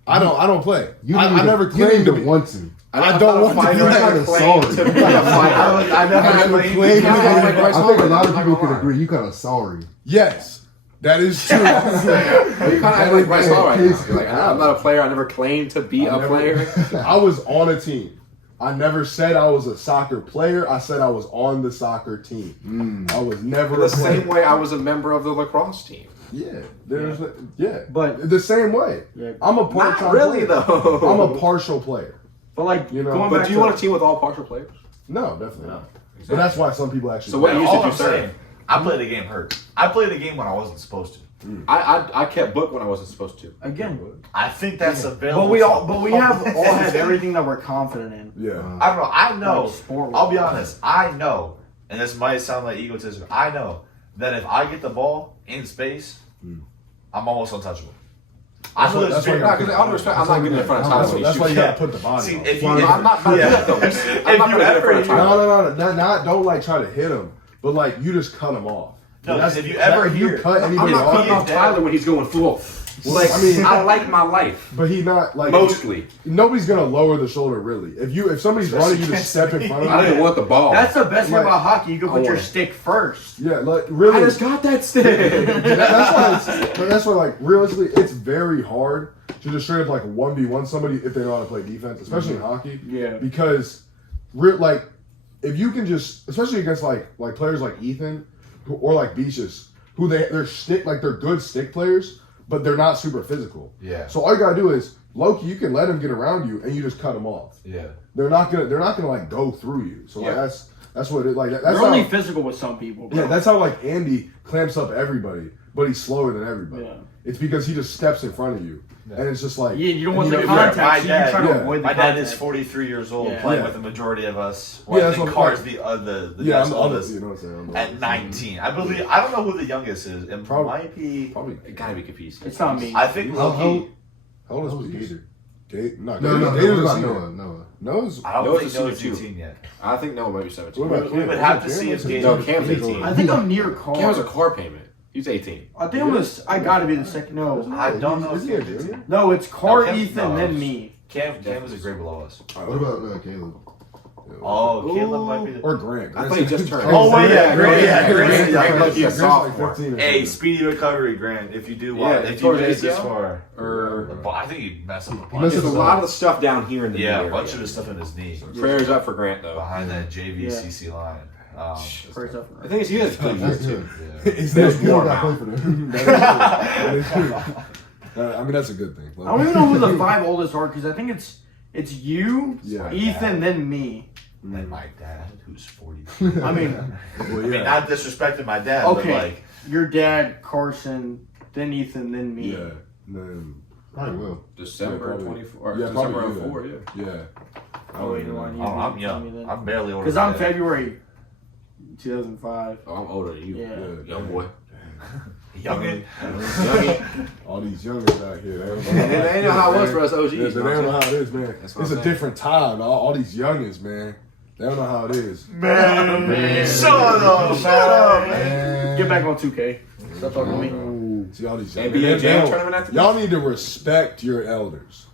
I don't play. You I didn't never even- claimed you to didn't be. even want to. I don't want to fighter. be You're I kind that. of claim sorry. to be a fighter. I never I claimed claimed Yeah, to like be- Bryce I think a Harper. lot of I'm people not could gonna agree. You kind of sorry. Yes. That is true. You kind of act like Bryce Hall right now. His- You're like, I'm not a player. I never claimed to be a player. I was on a team. I never said I was a soccer player. I said I was on the soccer team. I was never The a player. same way I was a member of the lacrosse team. Yeah, there's But- but the same way. Yeah. I'm a Not part-time really player. though. I'm a partial player. But like, You know, going But back do you to, want a team with all partial players? No, definitely not. But that's why some people actually. So what play. you All should I'm do, sir. saying, I played the game hurt. I played the game when I wasn't supposed to. I kept book when I wasn't supposed to. again, I think that's available. but we have all have everything that we're confident in. Yeah. I don't know. I know. Like sport I'll be honest. I know, and this might sound like egotism. I know that if I get the ball in space, I'm almost untouchable. I know That's this. why you Nah, 'cause out of respect, I'm not getting in front of Tyler when he That's why you shoots. gotta put the body See, on. if you, I'm not gonna do that though. I'm not you gonna get in ever front of hear- Tyler. No, not don't like try to hit him, but like you just cut him off. No, That's- 'cause if you ever if you hear- cut I'm anybody not cutting off, off Tyler when he's going full. Like I mean- I like my life but he not like mostly. Nobody's gonna lower the shoulder really. If somebody's running, you just step in front of I don't them. even want the ball. That's the best thing Like, about hockey. You can I put your want it. stick first. Yeah, like really. I just got that stick. That's why like realistically, it's very hard to just straight up like 1v1 somebody if they know how to play defense, especially in hockey. Yeah. Because like if you can just, especially against like players like Ethan or like Beaches, who they're stick like they're good stick players, but they're not super physical. Yeah. So all you gotta do is Loki, you can let them get around you and you just cut them off. Yeah. They're not gonna like go through you. So like Yeah. that's what it like. That's They're how, only physical with some people. Bro. yeah, that's how like Andy clamps up everybody, but he's slower than everybody. Yeah. It's because he just steps in front of you, and it's just like You don't want and the you know, contact. my so you dad- try to yeah. avoid the My dad contact. is 43 years old, Yeah. playing Yeah. with the majority of us. Yeah, Well, I that's think what- Carr's the yeah, next I'm oldest. you know what I'm saying. At 19, I believe. I don't know who the youngest is. It Probably- might be. Probably. It gotta be confused. It's not me. I think How- Loki. How old How is was Gator? Gator? No, No, Gator's what a about senior. Noah? Noah's. I don't Noah's think a Noah's senior 18 yet. I think Noah might be 17. What about We would Cam? have to Cam see is if 18. No, Cam's 18. I think I'm near Carl. Cam has a car payment. He's 18. I think I'm gonna. I gotta be the second. No, I don't know. Is if he a Cam's junior? no, it's Car, Cam- Ethan, no, then me. Cam was a grade below us. What about Caleb? Oh, Caleb might be the. Or Grant. I thought he just turned. Oh, wait, yeah, Grant, Grant's Grant's like like lucky a Grant's sophomore. like 15 or Hey, something. speedy recovery, Grant. If you do, Yeah, if you towards miss this ACL? far, Or well, I think he messed up a He bunch. messed there's a lot of the stuff down here in the Yeah, a area. bunch of the stuff in his knee Prayers up for Grant though. behind that JVCC line. First up. I think he has good That's years too. good. He's There's not You more don't now. got to play for them. That is true. I mean, that's a good thing. I don't even know who the 5 oldest are because I think it's you, Yeah. Ethan, then me. And my dad, who's 40. I mean, Well, I mean, yeah. not disrespecting my dad, okay, but like, your dad, Carson, then Ethan, then me. Yeah. And then, Probably will. December Yeah, probably. 24. Yeah, December probably 04, you yeah. yeah. Oh, wait, no, I need oh, I'm to young. tell me then. I'm barely older. Because than I'm that. February 2005. Oh, I'm older than you. Yeah. Young boy. Youngin. All these youngers out here. They don't know And they know how it was for us OGs. Yeah, they don't know how it is, man. That's what It's I'm a saying. different time. All these youngins, man. They don't know how it is. Man, shut up, man. Get back on 2K. Stop talking to me. See all these NBA youngins. Jam tournament after Y'all need to respect your elders.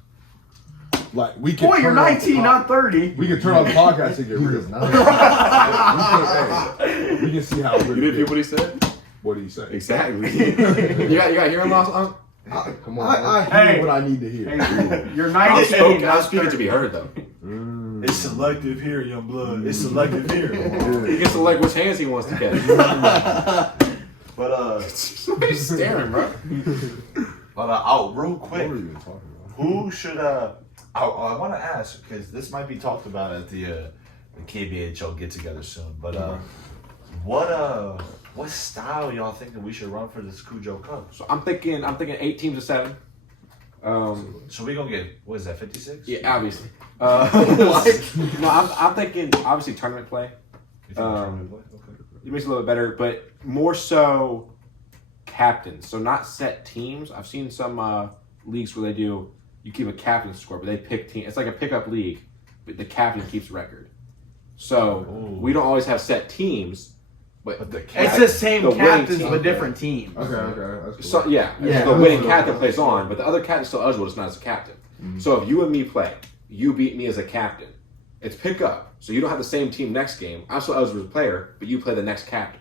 Like we can. Boy, you're turn off the 19, pod- not 30. We can turn off the podcast and get He rid is of it. not. We can see how. You didn't hear what he said? What do you say? Exactly. you got to hear him, Unc? Come on. I man. hear what I need to hear. Hey, you're I'm 19. speaking not to 30. be heard, though. It's selective here, young blood. It's selective here. He gets to select which hands he wants to catch. But He's staring, bro. real What quick, are you even talking about? who should I want to ask because this might be talked about at the KBHL get together soon. But what style y'all think that we should run for this Cujo Cup? So I'm thinking 8 teams of 7. So we gonna get what is that 56? Yeah, obviously. No, I'm thinking obviously tournament play. You think tournament play? Okay. It makes it a little bit better, but more so captains. So not set teams. I've seen some leagues where you keep a captain score, but they pick team. It's like a pickup league, but the captain keeps record. So we don't always have set teams, but the It's the same the winning captains team. but different teams. Okay. That's cool. So yeah, Yeah. the winning captain plays on, but the other captain's still eligible, just not as a captain. So if you and me play, you beat me as a captain. It's pick up, so you don't have the same team next game. I'm still eligible as a player, but you play the next captain.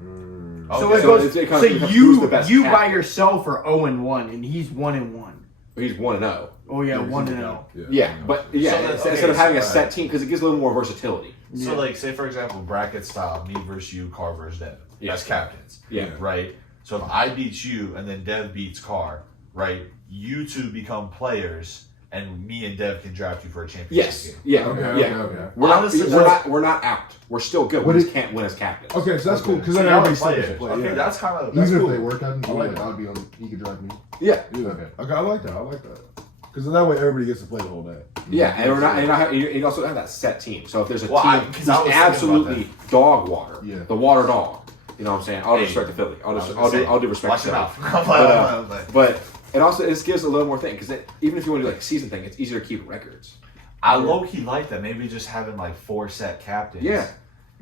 So Okay. it goes. it So comes- who's the best you captain? by yourself are 0-1, and he's 1-1. He's 1-0. Oh yeah, 1-0. Yeah, but So that's- instead of having a so, set team, because it gives a little more versatility. So like, say for example, bracket style, me versus you, Car versus Dev. Yeah. That's captains. Yeah. Right. So if I beat you and then Dev beats Car, right? You two become players, and me and Dev can draft you for a championship Yes. game. Yeah. Okay. Yeah. Okay. Honestly, We're not out. We're still good. We What just can't win as captains. Okay, so that's cool because So then y'all everybody are still gets players. to play. Okay, Yeah. that's kind of Even if cool. they work out, I like I'd be on. He could drive me. Yeah. Yeah. Okay. Okay, I like that. Because that way everybody gets to play the whole day. Yeah, and we're not. And you also have that set team. So if there's a Well, team I was who's thinking about absolutely dog water, Yeah. the water dog. You know what I'm saying? I'll Hey, respect the Philly. I was gonna say, I'll do respect Watch to it Philly. out. I'm playing. But it also gives a little more thing because even if you want to do like a season thing, it's easier to keep records. I low key like that. Maybe just having like 4 set captains. Yeah.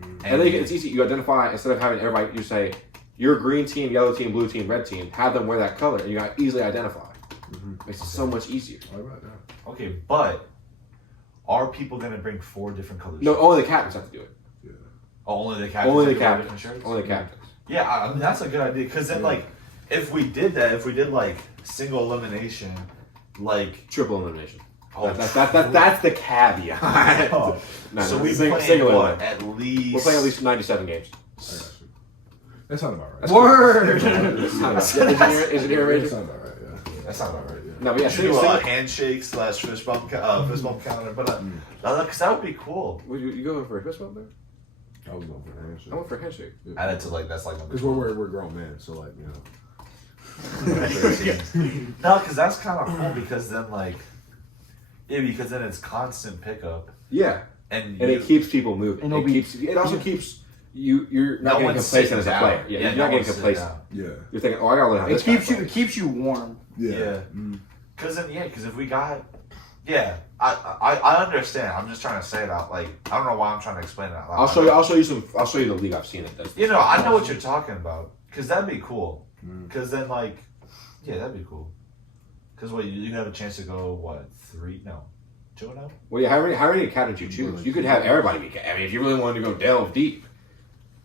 And then it's easy. You identify instead of having everybody. You say your green team, yellow team, blue team, red team. Have them wear that color, and you got easily identify. Makes it so much easier. I like that. Okay, but are people gonna bring 4 different colors? No, only the captains have to do it. Oh, only the captains. Only the have to wear captains. different shirts? Only the captains. Yeah, I mean that's a good idea because then like if we did that, if we did like single elimination, like Triple elimination. oh, That's the caveat. oh. No, so no, we single playing what elimination. at least We're playing at least 97 games. I got you. That sounds about right. Word. Engineer That major? sounds about right. Yeah. That's not about right. Yeah. No, but yeah, We should do single. a handshake / fist bump counter, but because that would be cool. Would you go for a fist bump there? I was going for a handshake. I went for a handshake. Add it to like that's like Because we're grown men, so like you know. no, because that's kind of cool because then like because then it's constant pickup Yeah, and and it keeps people moving. And It also keeps you're not getting complacent as a player. Yeah, you're not getting complacent. Yeah. You're thinking, oh, I gotta learn how It this guy keeps you. It plays. keeps you warm. Yeah. Because then because if we got I understand. I'm just trying to say it out. Like I don't know why I'm trying to explain it out loud. I'll show you the league I've seen that does. You know, I know what you're talking about. Because that'd be cool. Because then like that'd be cool. Because you have a chance to go 2-0. Well, yeah, how many captains you choose? You could have everybody be. I mean, if you really wanted to go delve deep,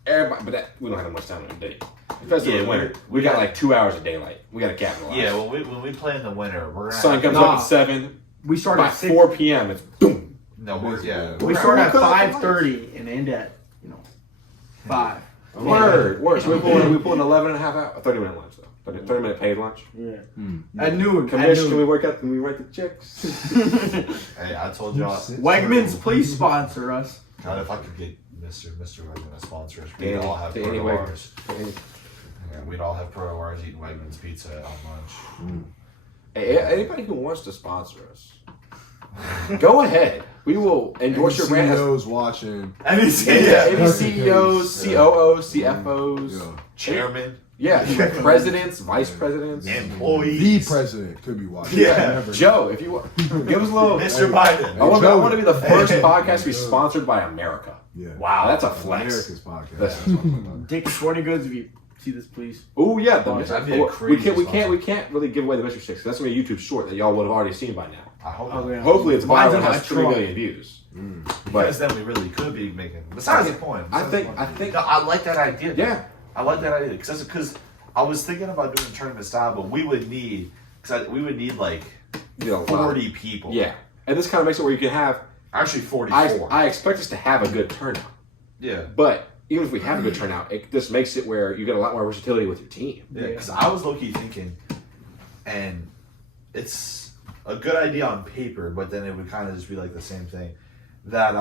everybody. But we don't have that much time in the day. Especially in the winter, we got like 2 hours of daylight. We got to capitalize. Yeah, when we play in the winter, we're gonna sun have, comes up at 7. We start By at 6. 4 p.m. It's boom. No, we're We start at 5:30 and end at 5. Word. So we pull an 11 and a half hour, a 30-minute lunch though. 30-minute paid lunch. Yeah. At noon. Can we work out? Can we write the checks? Hey, I told y'all. Wegmans, please sponsor us. God, if I could get Mr. Wegman to sponsor us, Danny, we'd all have Danny Pro Wegman. Wars. Yeah, we'd all have Pro Wars eating Wegman's pizza at lunch. Hey, anybody who wants to sponsor us, go ahead. We will endorse your brand. CEOs watching. Any CEOs, COOs, CFOs, Chairman, presidents, vice presidents, The employees. president could be watching. Yeah. Never Joe, if you want, give us a little. Mr. Biden. I want to be the first podcast to be sponsored by America. Yeah. Wow, that's a flex. America's podcast. That's- That's what I'm talking about. Dick Sporting Goods, if you see this, please. Oh yeah, that'd be a crazy we can't really give away the mystery sticks. That's gonna be a YouTube short that y'all would have already seen by now. I hope. Oh, yeah. Hopefully, it's Mine's viral in and my has 3 trunk. million views. Because But then we really could be making. Besides the point. I think No, I like that idea. yeah. I like that idea because I was thinking about doing a tournament style, but we would need like You know, 40 people. Yeah, and this kind of makes it where you can have. Actually, 44. I expect us to have a good turnout, Yeah. but even if we have a good turnout, it just makes it where you get a lot more versatility with your team. Yeah, because I was low-key thinking, and it's a good idea on paper, but then it would kind of just be like the same thing, that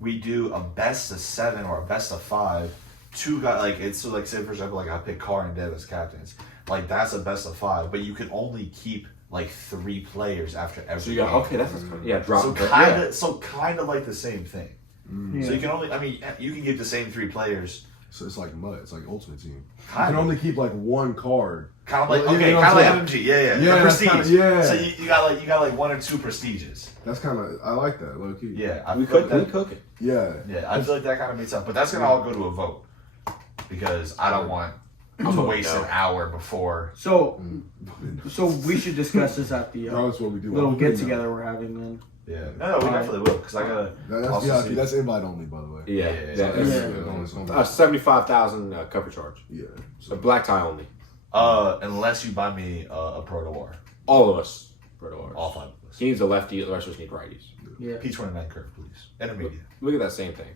we do a best of 7 or a best of 5. 2 guys, like it's so like say for example, like I pick Carr and Dev as captains, like that's a best of 5, but you can only keep like 3 players after every. So you got game. okay, that's yeah, drop. So kind of like the same thing. So you can only, I mean, you can give the same 3 players. So it's like mud. It's like Ultimate Team. You Kind can of. only keep like 1 card. Kind of like Well, you okay, know kind of what like I'm MMG, yeah. Yeah, The that's prestige. kinda- yeah. So you got like 1 or 2 prestiges. That's kind of I like that low key. Yeah, I We feel cook. like We that, cook it. Yeah. yeah, I feel like that kind of makes sense. But that's gonna all go to a vote because I don't want to waste an hour before. So we should discuss this at the That's what we do. little get together we're having then. Yeah, no, we definitely will because I gotta. That's also VIP. see- That's invite only, by the way. Yeah, Yeah, that's- Yeah. 75,000 cover charge. Yeah. A black tie only. Unless you buy me a Proto War, All of us. Proto all Wars. 5 of us. He needs a lefty. The rest of us need righties. Yeah. P29 curve, please. Intermediate. Look at that same thing.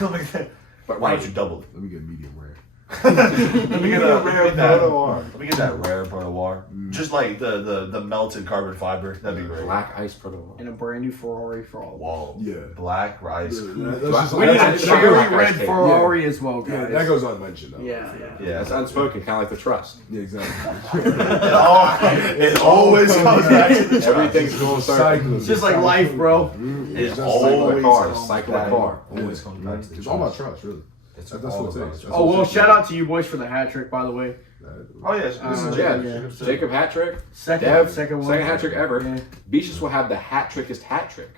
Look at that. But Why right. don't you double it? Let me get medium rare. Let me get a rare that. Proto War. Let me get that rare Proto War. Just like the melted carbon fiber. That'd be great. Black ice Proto War. And a brand new Ferrari for all. Whoa. Yeah. Black rice. That's Black- just, We need a That's a cherry black red ice cake. Ferrari as well, yeah, guys. that goes unmentioned though. Yeah. Yeah. That's unspoken, kind of like the trust. Yeah, exactly. It always comes back to the trust. Everything's going circle. It's just like life, bro. It Cycle always of car. comes Cycle back- of car. Always comes back to the It's all about trust. trust, really. It's That's all what it about takes. trust. Oh well, shout out to you boys for the hat trick, by the way. Oh yes, this is Yeah, Jacob. Jacob hat trick. Second Second one. hat trick ever. Yeah. Beaches will have the hat trickest hat trick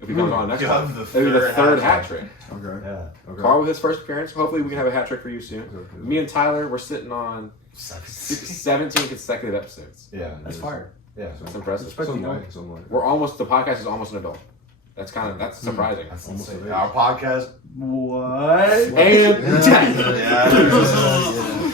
if he comes on next You time. have the Maybe the third third hat hat trick. Okay. Yeah. Okay. Carl with his first appearance. Hopefully we can have a hat trick for you soon. Okay. Me and Tyler, we're sitting on 17 consecutive episodes. Yeah, That's fire. yeah. That's impressive. Something like that. We're almost, the podcast is almost an adult. That's surprising. That's Almost insane. an Our podcast. What? And Yeah.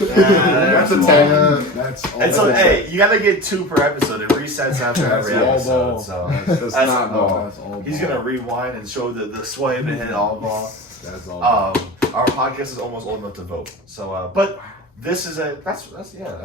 that's a 10. That's all. And so, hey, you gotta get 2 per episode. It resets after every That's all episode. ball. So That's not ball. That's all. he's gonna rewind and show the swipe and hit all ball. That's all. Our podcast is almost old enough to vote. So, but this is that's valid.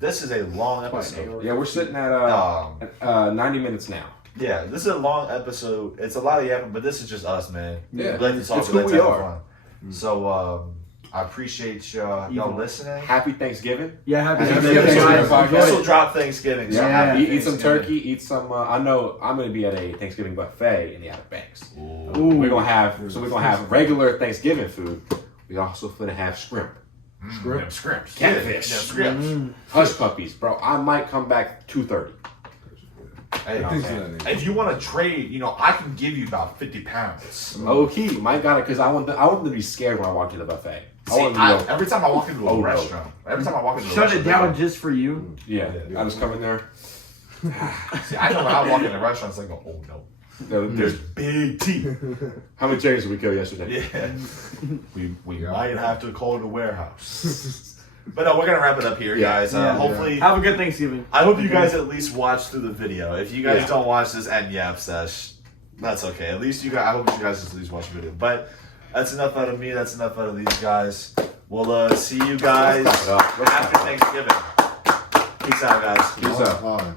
This is a long episode. Yeah, we're sitting at 90 minutes now. Yeah, this is a long episode. It's a lot of yapping, but this is just us, man. Yeah. We like to talk. It's We like who to we have are. fun. So I appreciate y'all listening. Happy Thanksgiving. Yeah, happy Happy Thanksgiving, Thanksgiving, guys. guys. This will drop Thanksgiving. So Yeah. happy Eat some Thanksgiving. turkey, eat some. I know I'm going to be at a Thanksgiving buffet in the Outer Banks. Ooh. We're gonna have regular Thanksgiving food. We also gonna have shrimp, Scrimps. catfish, Yeah, scrimps. hush puppies, bro. I might come back 2:30. Hey, Things man. of that nature. If you want to trade, I can give you about 50 pounds. Low key, might got it because I want them to be scared when I walk into the buffet. I See, want them to go, every time I walk into a Oh, no. restaurant, every time I walk into a Shut restaurant, it down just for you. yeah. I just come in there. See, I know when I walk in the restaurant, it's like, oh no, there's big teeth. How many chickens did we kill yesterday? Yeah, we might have to call the warehouse. But no, we're gonna wrap it up here, guys. Yeah. Hopefully, Have a good Thanksgiving. I hope you guys at least watch through the video. If you guys Yeah. don't watch this end yap sesh, that's okay. At least you guys. I hope you guys at least watch the video. But that's enough out of me. That's enough out of these guys. We'll see you guys Let's wrap it up. after Thanksgiving. Peace out, guys. Peace out. Fine.